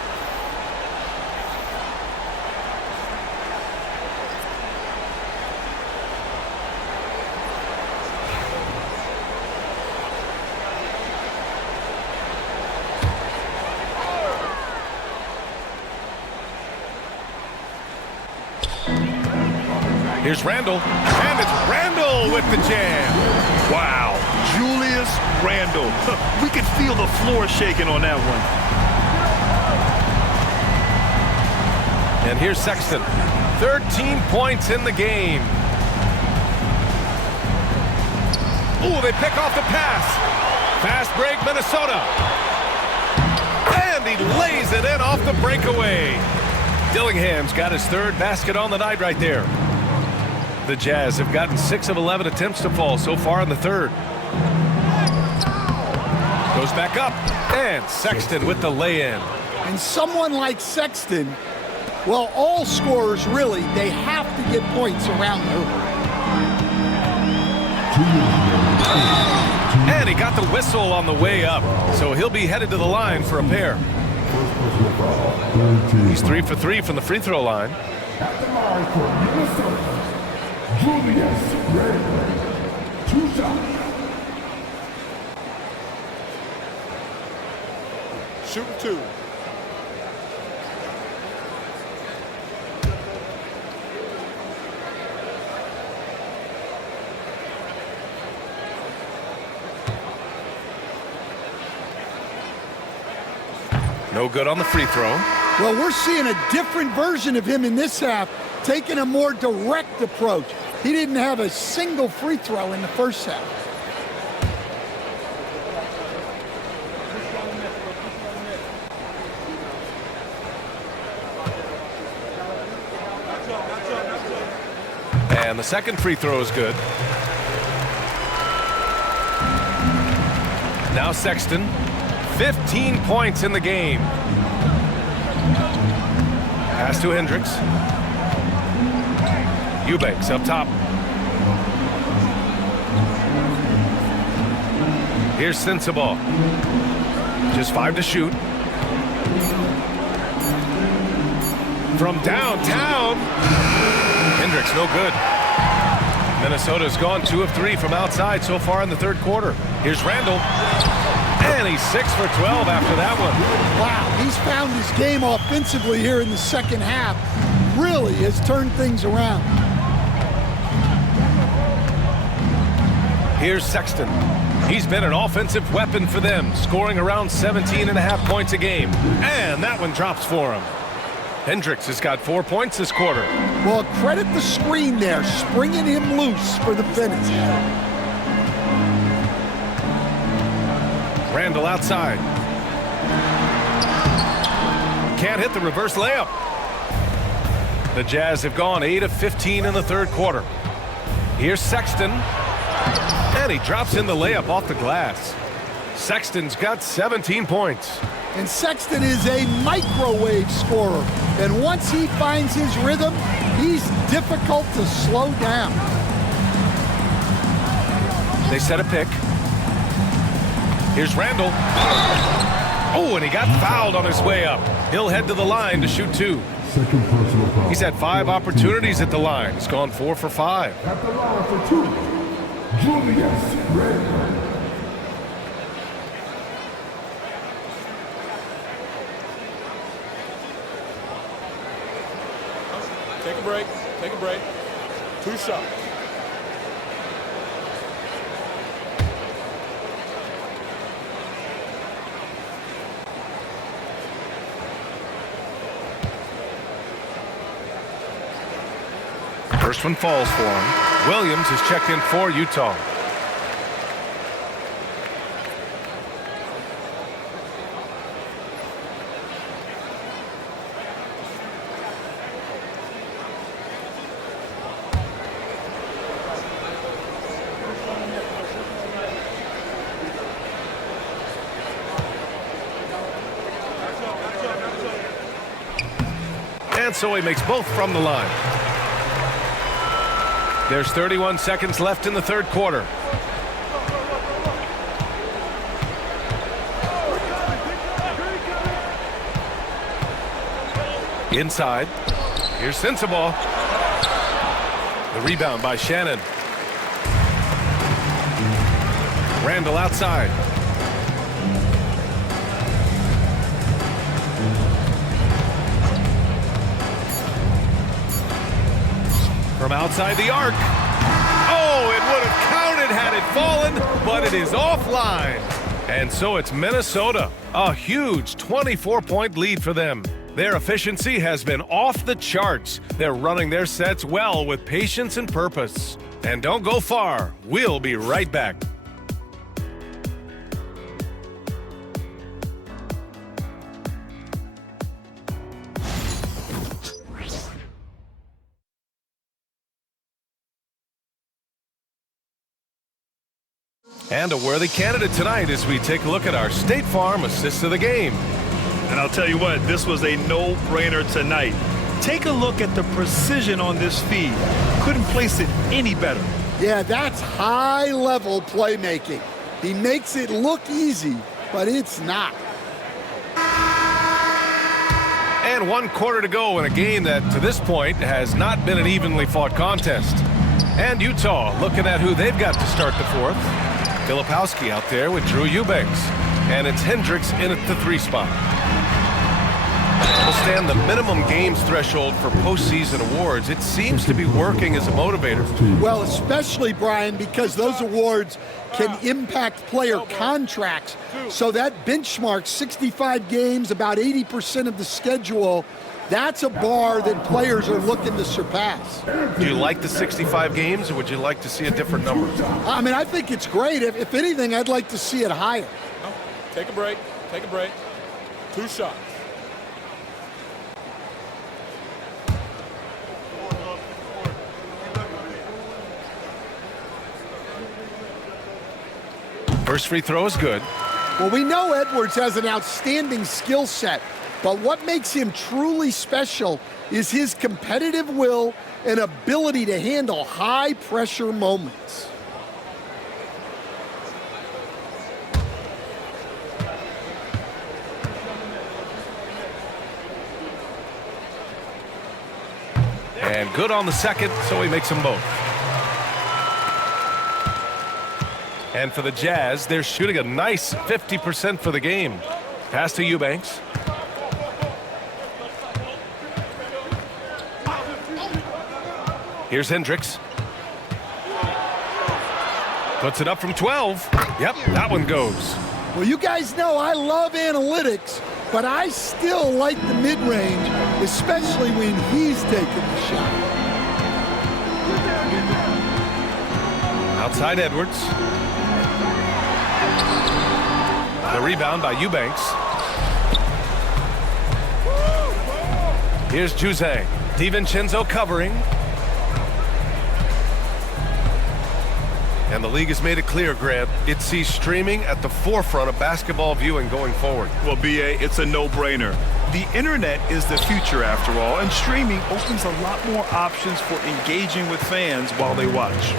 Here's Randall, and it's Randall with the jam. Wow, Julius Randle. We could feel the floor shaking on that one. And here's Sexton, 13 points in the game. Ooh, they pick off the pass. Fast break, Minnesota. And he lays it in off the breakaway. Dillingham's got his third basket on the night right there. The Jazz have gotten 6 of 11 attempts to fall so far in the third. Goes back up, and Sexton with the lay-in. And someone like Sexton, well, all scorers really, they have to get points around her. And he got the whistle on the way up, so he'll be headed to the line for a pair. He's 3 for 3 from the free throw line. At the line for Minnesota, Julius Randle. 2 shots. Shooting 2. No good on the free throw. Well, we're seeing a different version of him in this half, taking a more direct approach. He didn't have a single free throw in the first half. And the second free throw is good. Now Sexton, 15 points in the game. Pass to Hendricks. Eubanks up top. Here's Sensabaugh. Just 5 to shoot. From downtown. Hendricks no good. Minnesota's gone 2 of 3 from outside so far in the third quarter. Here's Randall. And he's 6 for 12 after that one. Wow, he's found his game offensively here in the second half. Really has turned things around. Here's Sexton. He's been an offensive weapon for them, scoring around 17.5 points a game. And that one drops for him. Hendricks has got 4 points this quarter. Well, credit the screen there, springing him loose for the finish. Randall outside. Can't hit the reverse layup. The Jazz have gone 8 of 15 in the third quarter. Here's Sexton. And he drops in the layup off the glass. Sexton's got 17 points. And Sexton is a microwave scorer. And once he finds his rhythm, he's difficult to slow down. They set a pick. Here's Randall. Oh, and he got fouled on his way up. He'll head to the line to shoot 2. Second personal foul. He's had 5 opportunities at the line. He's gone 4 for 5. At the line for 2, Julius Randle. Take a break. Take a break. 2 shots. First one falls for him. Williams is checked in for Utah. And so he makes both from the line. There's 31 seconds left in the third quarter. Inside. Here's Sensabaugh. The rebound by Shannon. Randall outside. From outside the arc. Oh, it would have counted had it fallen, but it is offline. And so it's Minnesota. A huge 24-point lead for them. Their efficiency has been off the charts. They're running their sets well with patience and purpose. And don't go far. We'll be right back. And a worthy candidate tonight as we take a look at our State Farm assist of the game. And I'll tell you what, this was a no-brainer tonight. Take a look at the precision on this feed. Couldn't place it any better. Yeah, that's high-level playmaking. He makes it look easy, but it's not. And 1 quarter to go in a game that, to this point, has not been an evenly fought contest. And Utah looking at who they've got to start the fourth. Filipowski out there with Drew Eubanks. And it's Hendricks in at the 3 spot. Will stand the minimum games threshold for postseason awards. It seems to be working as a motivator. Well, especially, Brian, because those awards can impact player contracts. So that benchmark, 65 games, about 80% of the schedule, that's a bar that players are looking to surpass. Do you like the 65 games, or would you like to see a different number? I mean, I think it's great. If anything, I'd like to see it higher. Take a break. Take a break. 2 shots. First free throw is good. Well, we know Edwards has an outstanding skill set, but what makes him truly special is his competitive will and ability to handle high-pressure moments. And good on the second, so he makes them both. And for the Jazz, they're shooting a nice 50% for the game. Pass to Eubanks. Here's Hendricks. Puts it up from 12. Yep, that one goes. Well, you guys know I love analytics, but I still like the mid-range, especially when he's taking the shot. Outside Edwards. The rebound by Eubanks. Here's Juzang. DiVincenzo covering. And the league has made it clear, Grant, it sees streaming at the forefront of basketball viewing going forward. Well, B.A., it's a no-brainer. The internet is the future, after all, and streaming opens a lot more options for engaging with fans while they watch.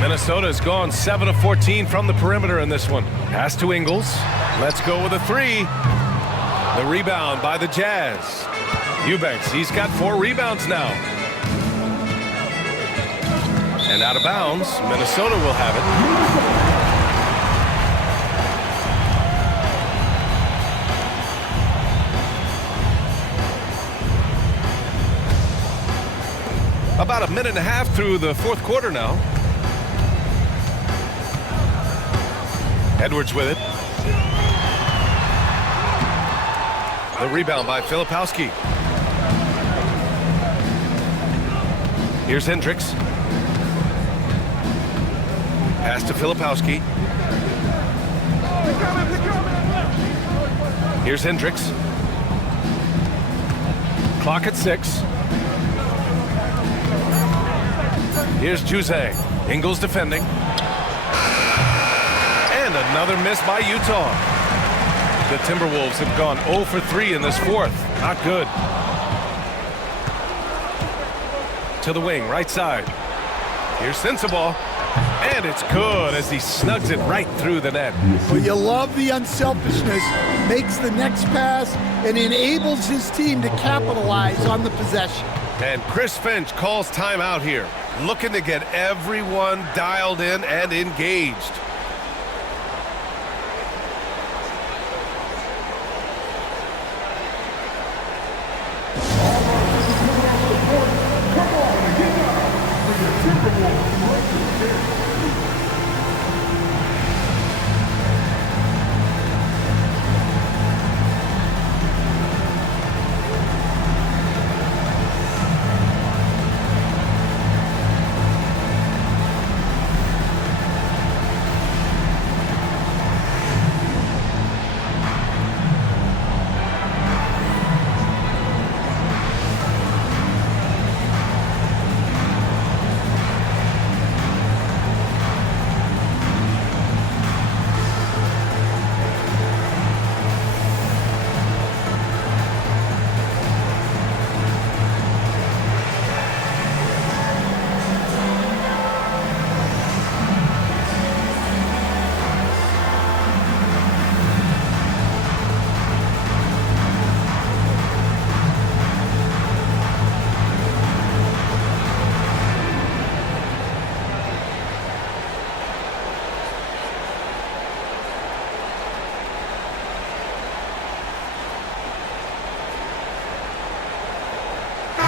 Minnesota has gone 7 of 14 from the perimeter in this one. Pass to Ingles. Let's go with a 3. The rebound by the Jazz. Eubanks, he's got 4 rebounds now. And out of bounds, Minnesota will have it. About a minute and a half through the fourth quarter now. Edwards with it. The rebound by Filipowski. Here's Hendricks. Pass to Filipowski. Here's Hendricks. Clock at 6. Here's Juzang. Ingles defending. And another miss by Utah. The Timberwolves have gone 0 for 3 in this fourth. Not good. To the wing, right side. Here's Sensabaugh. And it's good as he snugs it right through the net. Well, you love the unselfishness, makes the next pass, and enables his team to capitalize on the possession. And Chris Finch calls timeout here, looking to get everyone dialed in and engaged.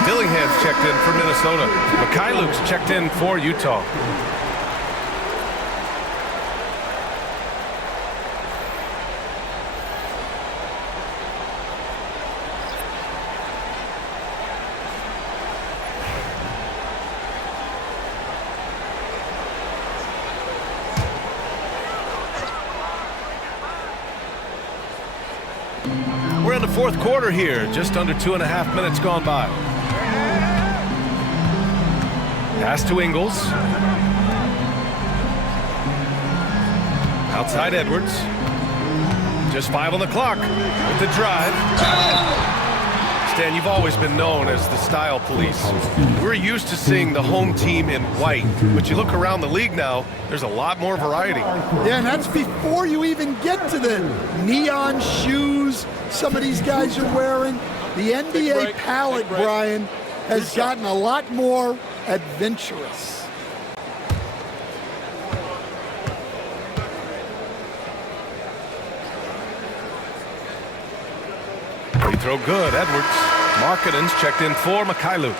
Dillingham's checked in for Minnesota. Mikhailuk's checked in for Utah. We're in the fourth quarter here, just under 2.5 minutes gone by. Pass to Ingles. Outside Edwards. Just 5 on the clock with the drive. Stan, you've always been known as the style police. We're used to seeing the home team in white, but you look around the league now, there's a lot more variety. Yeah, and that's before you even get to the neon shoes some of these guys are wearing. The NBA palette, Brian, has gotten a lot more adventurous. Free throw good, Edwards. Markkanen's checked in for Mikhailuk.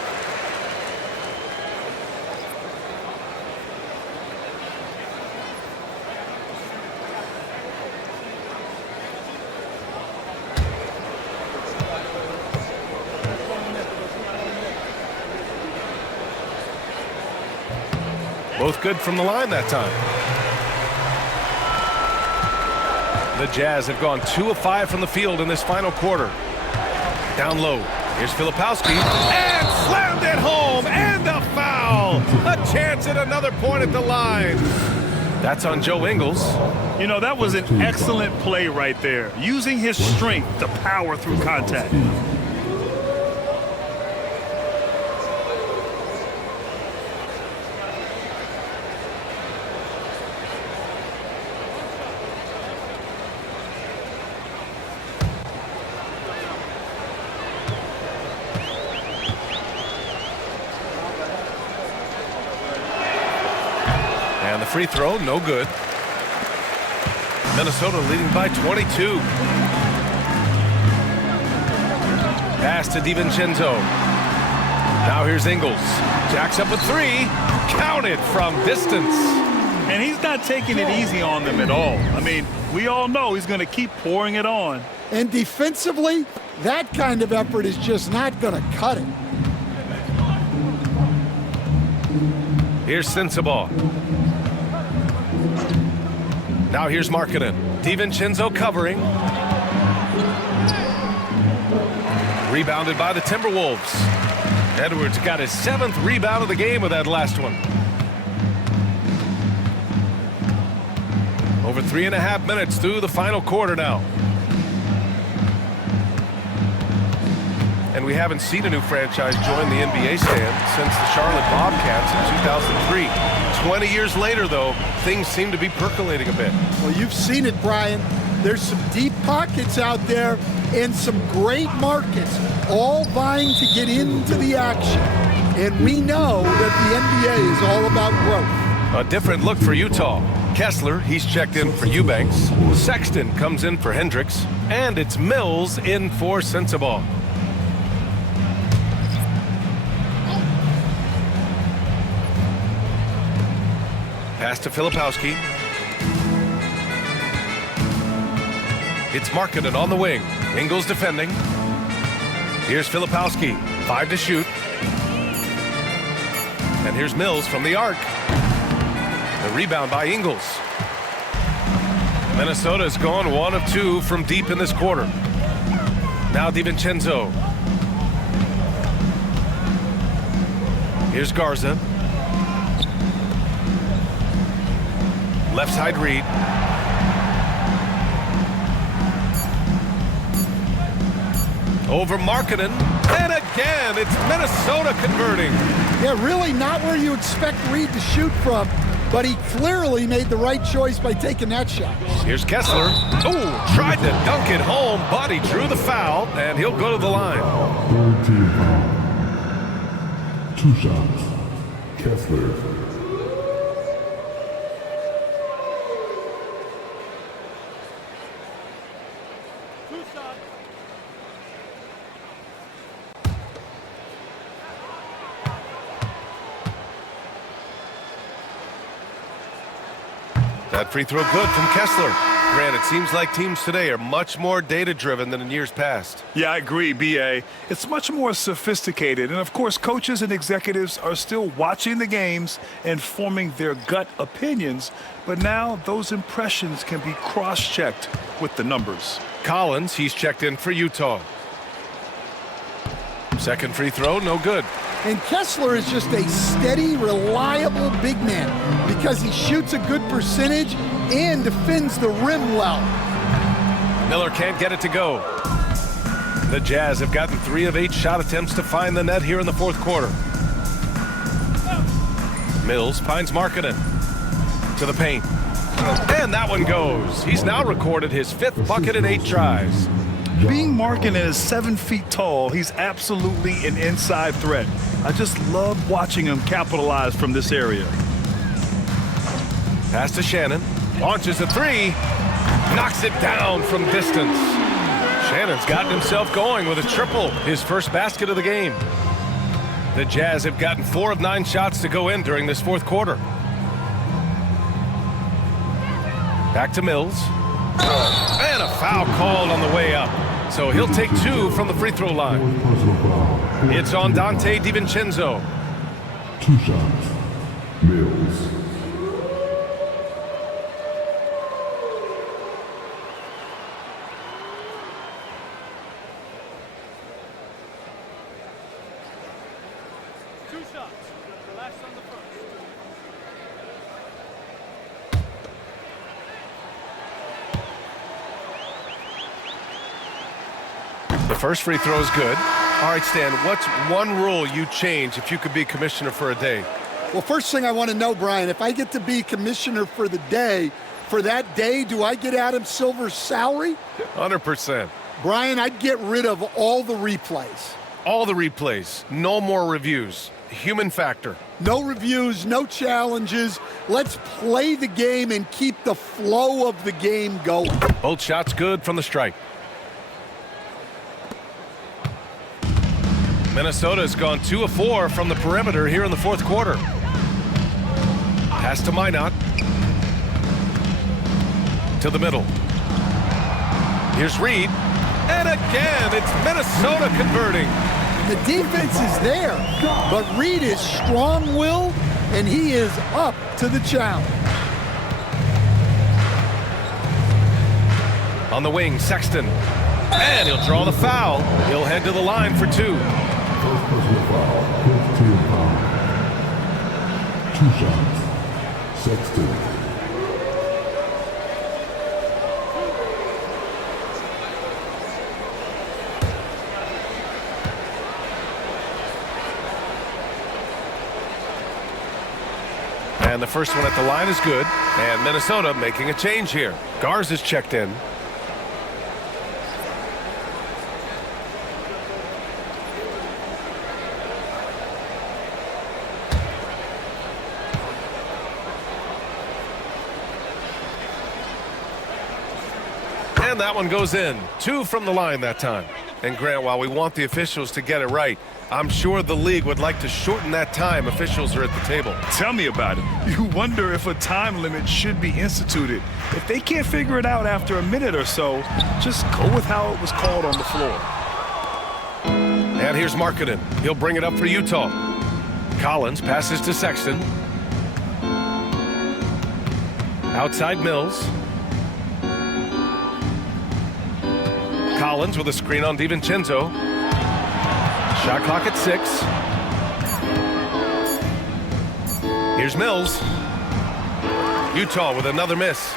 Both good from the line that time. The Jazz have gone 2 of 5 from the field in this final quarter. Down low. Here's Filipowski. And slammed it home. And a foul. A chance at another point at the line. That's on Joe Ingles. You know, that was an excellent play right there. Using his strength to power through contact. And the free throw, no good. Minnesota leading by 22. Pass to DiVincenzo. Now here's Ingles. Jacks up a 3. Counted from distance. And he's not taking it easy on them at all. I mean, we all know he's going to keep pouring it on. And defensively, that kind of effort is just not going to cut it. Here's Sensabaugh. Now here's Markkanen. DiVincenzo covering. Rebounded by the Timberwolves. Edwards got his 7th rebound of the game with that last one. Over 3.5 minutes through the final quarter now. And we haven't seen a new franchise join the NBA stand since the Charlotte Bobcats in 2003. 20 years later, though, things seem to be percolating a bit. Well, you've seen it, Brian. There's some deep pockets out there and some great markets all vying to get into the action. And we know that the NBA is all about growth. A different look for Utah. Kessler, he's checked in for Eubanks. Sexton comes in for Hendricks. And it's Mills in for Sensabaugh. Pass to Filipowski. It's Markkanen on the wing. Ingles defending. Here's Filipowski. 5 to shoot. And here's Mills from the arc. The rebound by Ingles. Minnesota's gone 1 of 2 from deep in this quarter. Now DiVincenzo. Here's Garza. Left side read. Over Markkanen. And again, it's Minnesota converting. Yeah, really not where you expect Reed to shoot from, but he clearly made the right choice by taking that shot. Here's Kessler. Oh, tried to dunk it home, but he drew the foul, and he'll go to the line. Third team foul. 2 shots. Kessler. That free throw good from Kessler. Grant, it seems like teams today are much more data-driven than in years past. Yeah, I agree, B.A. It's much more sophisticated. And, of course, coaches and executives are still watching the games and forming their gut opinions. But now those impressions can be cross-checked with the numbers. Collins, he's checked in for Utah. Second free throw, no good. And Kessler is just a steady, reliable big man because he shoots a good percentage and defends the rim well. Miller can't get it to go. The Jazz have gotten 3 of 8 shot attempts to find the net here in the fourth quarter. Mills finds Markkanen to the paint. And that one goes. He's now recorded his 5th bucket in 8 tries. Being Markkanen is 7 feet tall, he's absolutely an inside threat. I just love watching him capitalize from this area. Pass to Shannon. Launches a 3. Knocks it down from distance. Shannon's gotten himself going with a triple, his first basket of the game. The Jazz have gotten 4 of 9 shots to go in during this fourth quarter. Back to Mills. And a foul called on the way up. So he'll take 2 from the free throw line. It's on Dante DiVincenzo. 2 shots. Mills. The first free throw is good. All right, Stan, what's one rule you change if you could be commissioner for a day? Well, first thing I want to know, Brian, if I get to be commissioner for the day, for that day, do I get Adam Silver's salary? 100%. Brian, I'd get rid of all the replays. All the replays. No more reviews. Human factor. No reviews, no challenges. Let's play the game and keep the flow of the game going. Both shots good from the stripe. Minnesota's gone 2 of 4 from the perimeter here in the fourth quarter. Pass to Minot. To the middle. Here's Reed. And again, it's Minnesota converting. The defense is there, but Reed is strong-willed, and he is up to the challenge. On the wing, Sexton. And he'll draw the foul. He'll head to the line for 2. First personal foul. 5th team foul. 2 shots. Sexton. And the first one at the line is good. And Minnesota making a change here. Garza is checked in. And that one goes in. 2 from the line that time. And Grant, while we want the officials to get it right, I'm sure the league would like to shorten that time officials are at the table. Tell me about it. You wonder if a time limit should be instituted. If they can't figure it out after a minute or so, just go with how it was called on the floor. And here's Markkanen. He'll bring it up for Utah. Collins passes to Sexton. Outside Mills. Collins with a screen on DiVincenzo. Shot clock at 6. Here's Mills. Utah with another miss.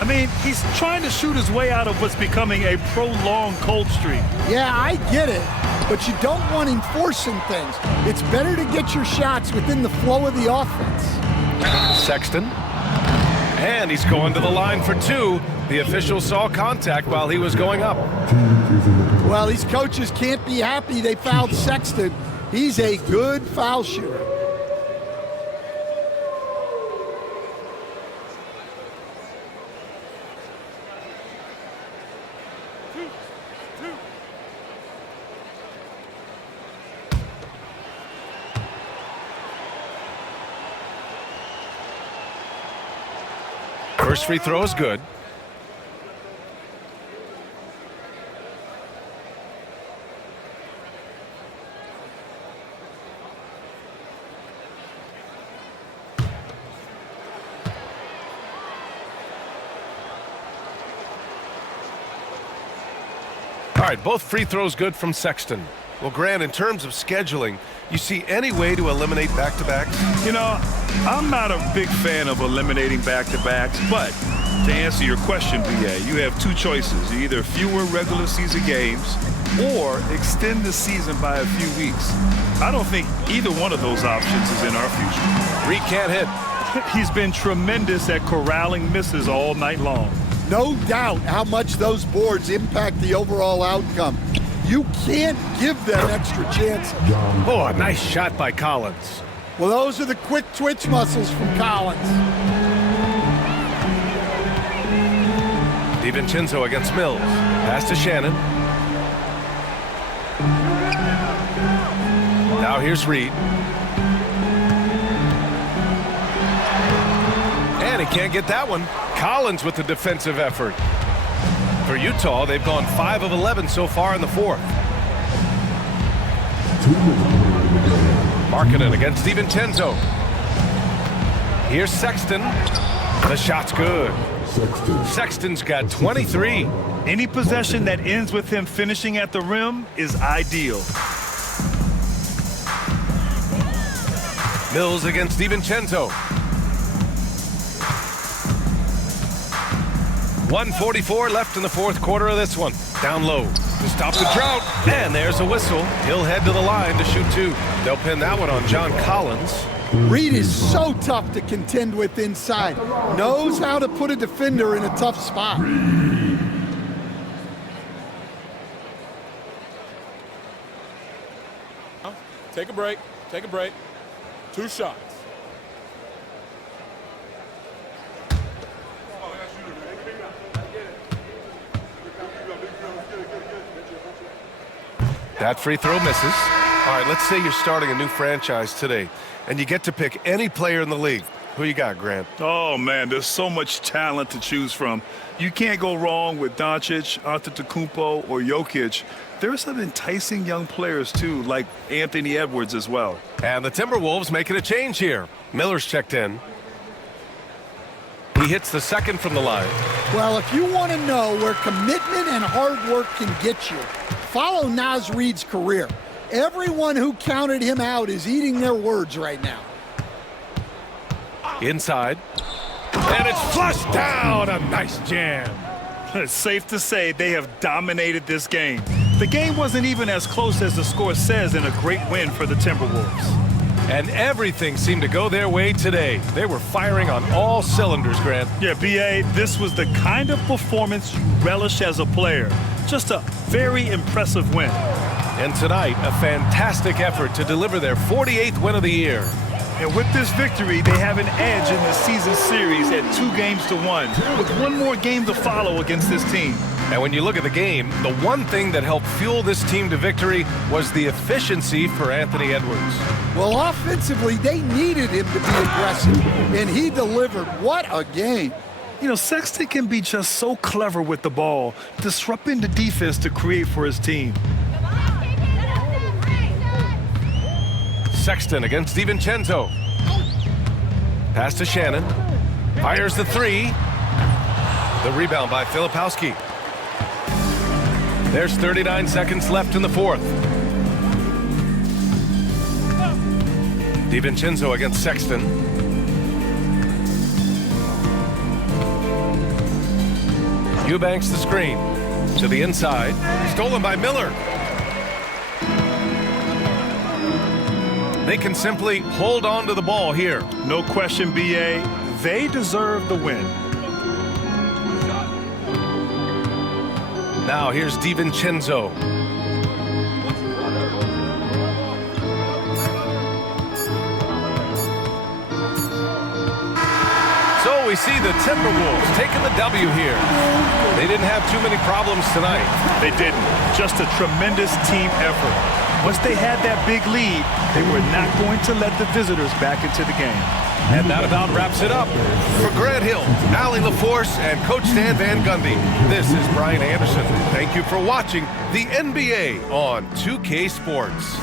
I mean, he's trying to shoot his way out of what's becoming a prolonged cold streak. Yeah, I get it, but you don't want him forcing things. It's better to get your shots within the flow of the offense. Sexton. And he's going to the line for 2. The official saw contact while he was going up. Well, these coaches can't be happy they fouled Sexton. He's a good foul shooter. First free throw is good. All right, both free throws good from Sexton. Well, Grant, in terms of scheduling, you see any way to eliminate back-to-backs? You know, I'm not a big fan of eliminating back-to-backs, but to answer your question, BA, you have 2 choices. Either fewer regular season games or extend the season by a few weeks. I don't think either one of those options is in our future. Reed can't hit. He's been tremendous at corralling misses all night long. No doubt how much those boards impact the overall outcome. You can't give them extra chances. Oh, a nice shot by Collins. Well, those are the quick twitch muscles from Collins. DiVincenzo against Mills. Pass to Shannon. Now here's Reed. And he can't get that one. Collins with the defensive effort. For Utah, they've gone 5 of 11 so far in the 4th. Markkanen against DiVincenzo. Here's Sexton. The shot's good. Sexton's got 23. Any possession that ends with him finishing at the rim is ideal. Mills against DiVincenzo. 1:44 left in the 4th quarter of this one. Down low to stop the drought. And there's a whistle. He'll head to the line to shoot 2. They'll pin that one on John Collins. Reed is so tough to contend with inside. Knows how to put a defender in a tough spot. Take a break. Take a break. 2 shots. That free throw misses. All right, let's say you're starting a new franchise today, and you get to pick any player in the league. Who you got, Grant? Oh, man, there's so much talent to choose from. You can't go wrong with Doncic, Antetokounmpo, or Jokic. There are some enticing young players, too, like Anthony Edwards as well. And the Timberwolves making a change here. Miller's checked in. He hits the second from the line. Well, if you want to know where commitment and hard work can get you, follow Naz Reid's career. Everyone who counted him out is eating their words right now. Inside. And it's flushed down. A nice jam. It's safe to say they have dominated this game. The game wasn't even as close as the score says in a great win for the Timberwolves. And everything seemed to go their way today. They were firing on all cylinders, Grant. Yeah, B.A., this was the kind of performance you relish as a player. Just a very impressive win. And tonight, a fantastic effort to deliver their 48th win of the year. And with this victory, they have an edge in the season series at 2-1, with one more game to follow against this team. And when you look at the game, the one thing that helped fuel this team to victory was the efficiency for Anthony Edwards. Well, offensively, they needed him to be aggressive, and he delivered. What a game. You know, Sexton can be just so clever with the ball, disrupting the defense to create for his team. Sexton against DiVincenzo. Pass to Shannon. Fires the three. The rebound by Filipowski. There's 39 seconds left in the fourth. DiVincenzo against Sexton. Eubanks the screen. To the inside. Stolen by Miller. They can simply hold on to the ball here. No question, B.A., they deserve the win. Now here's DiVincenzo. So we see the Timberwolves taking the W here. They didn't have too many problems tonight. They didn't. Just a tremendous team effort. Once they had that big lead, they were not going to let the visitors back into the game. And that about wraps it up. For Grant Hill, Allie LaForce, and Coach Stan Van Gundy, this is Brian Anderson. Thank you for watching the NBA on 2K Sports.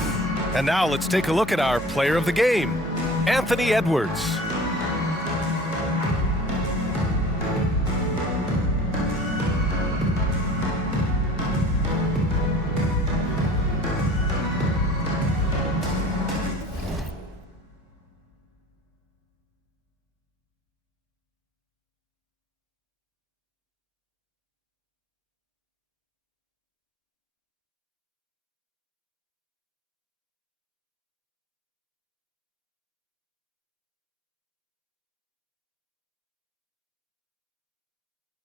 And now let's take a look at our player of the game, Anthony Edwards.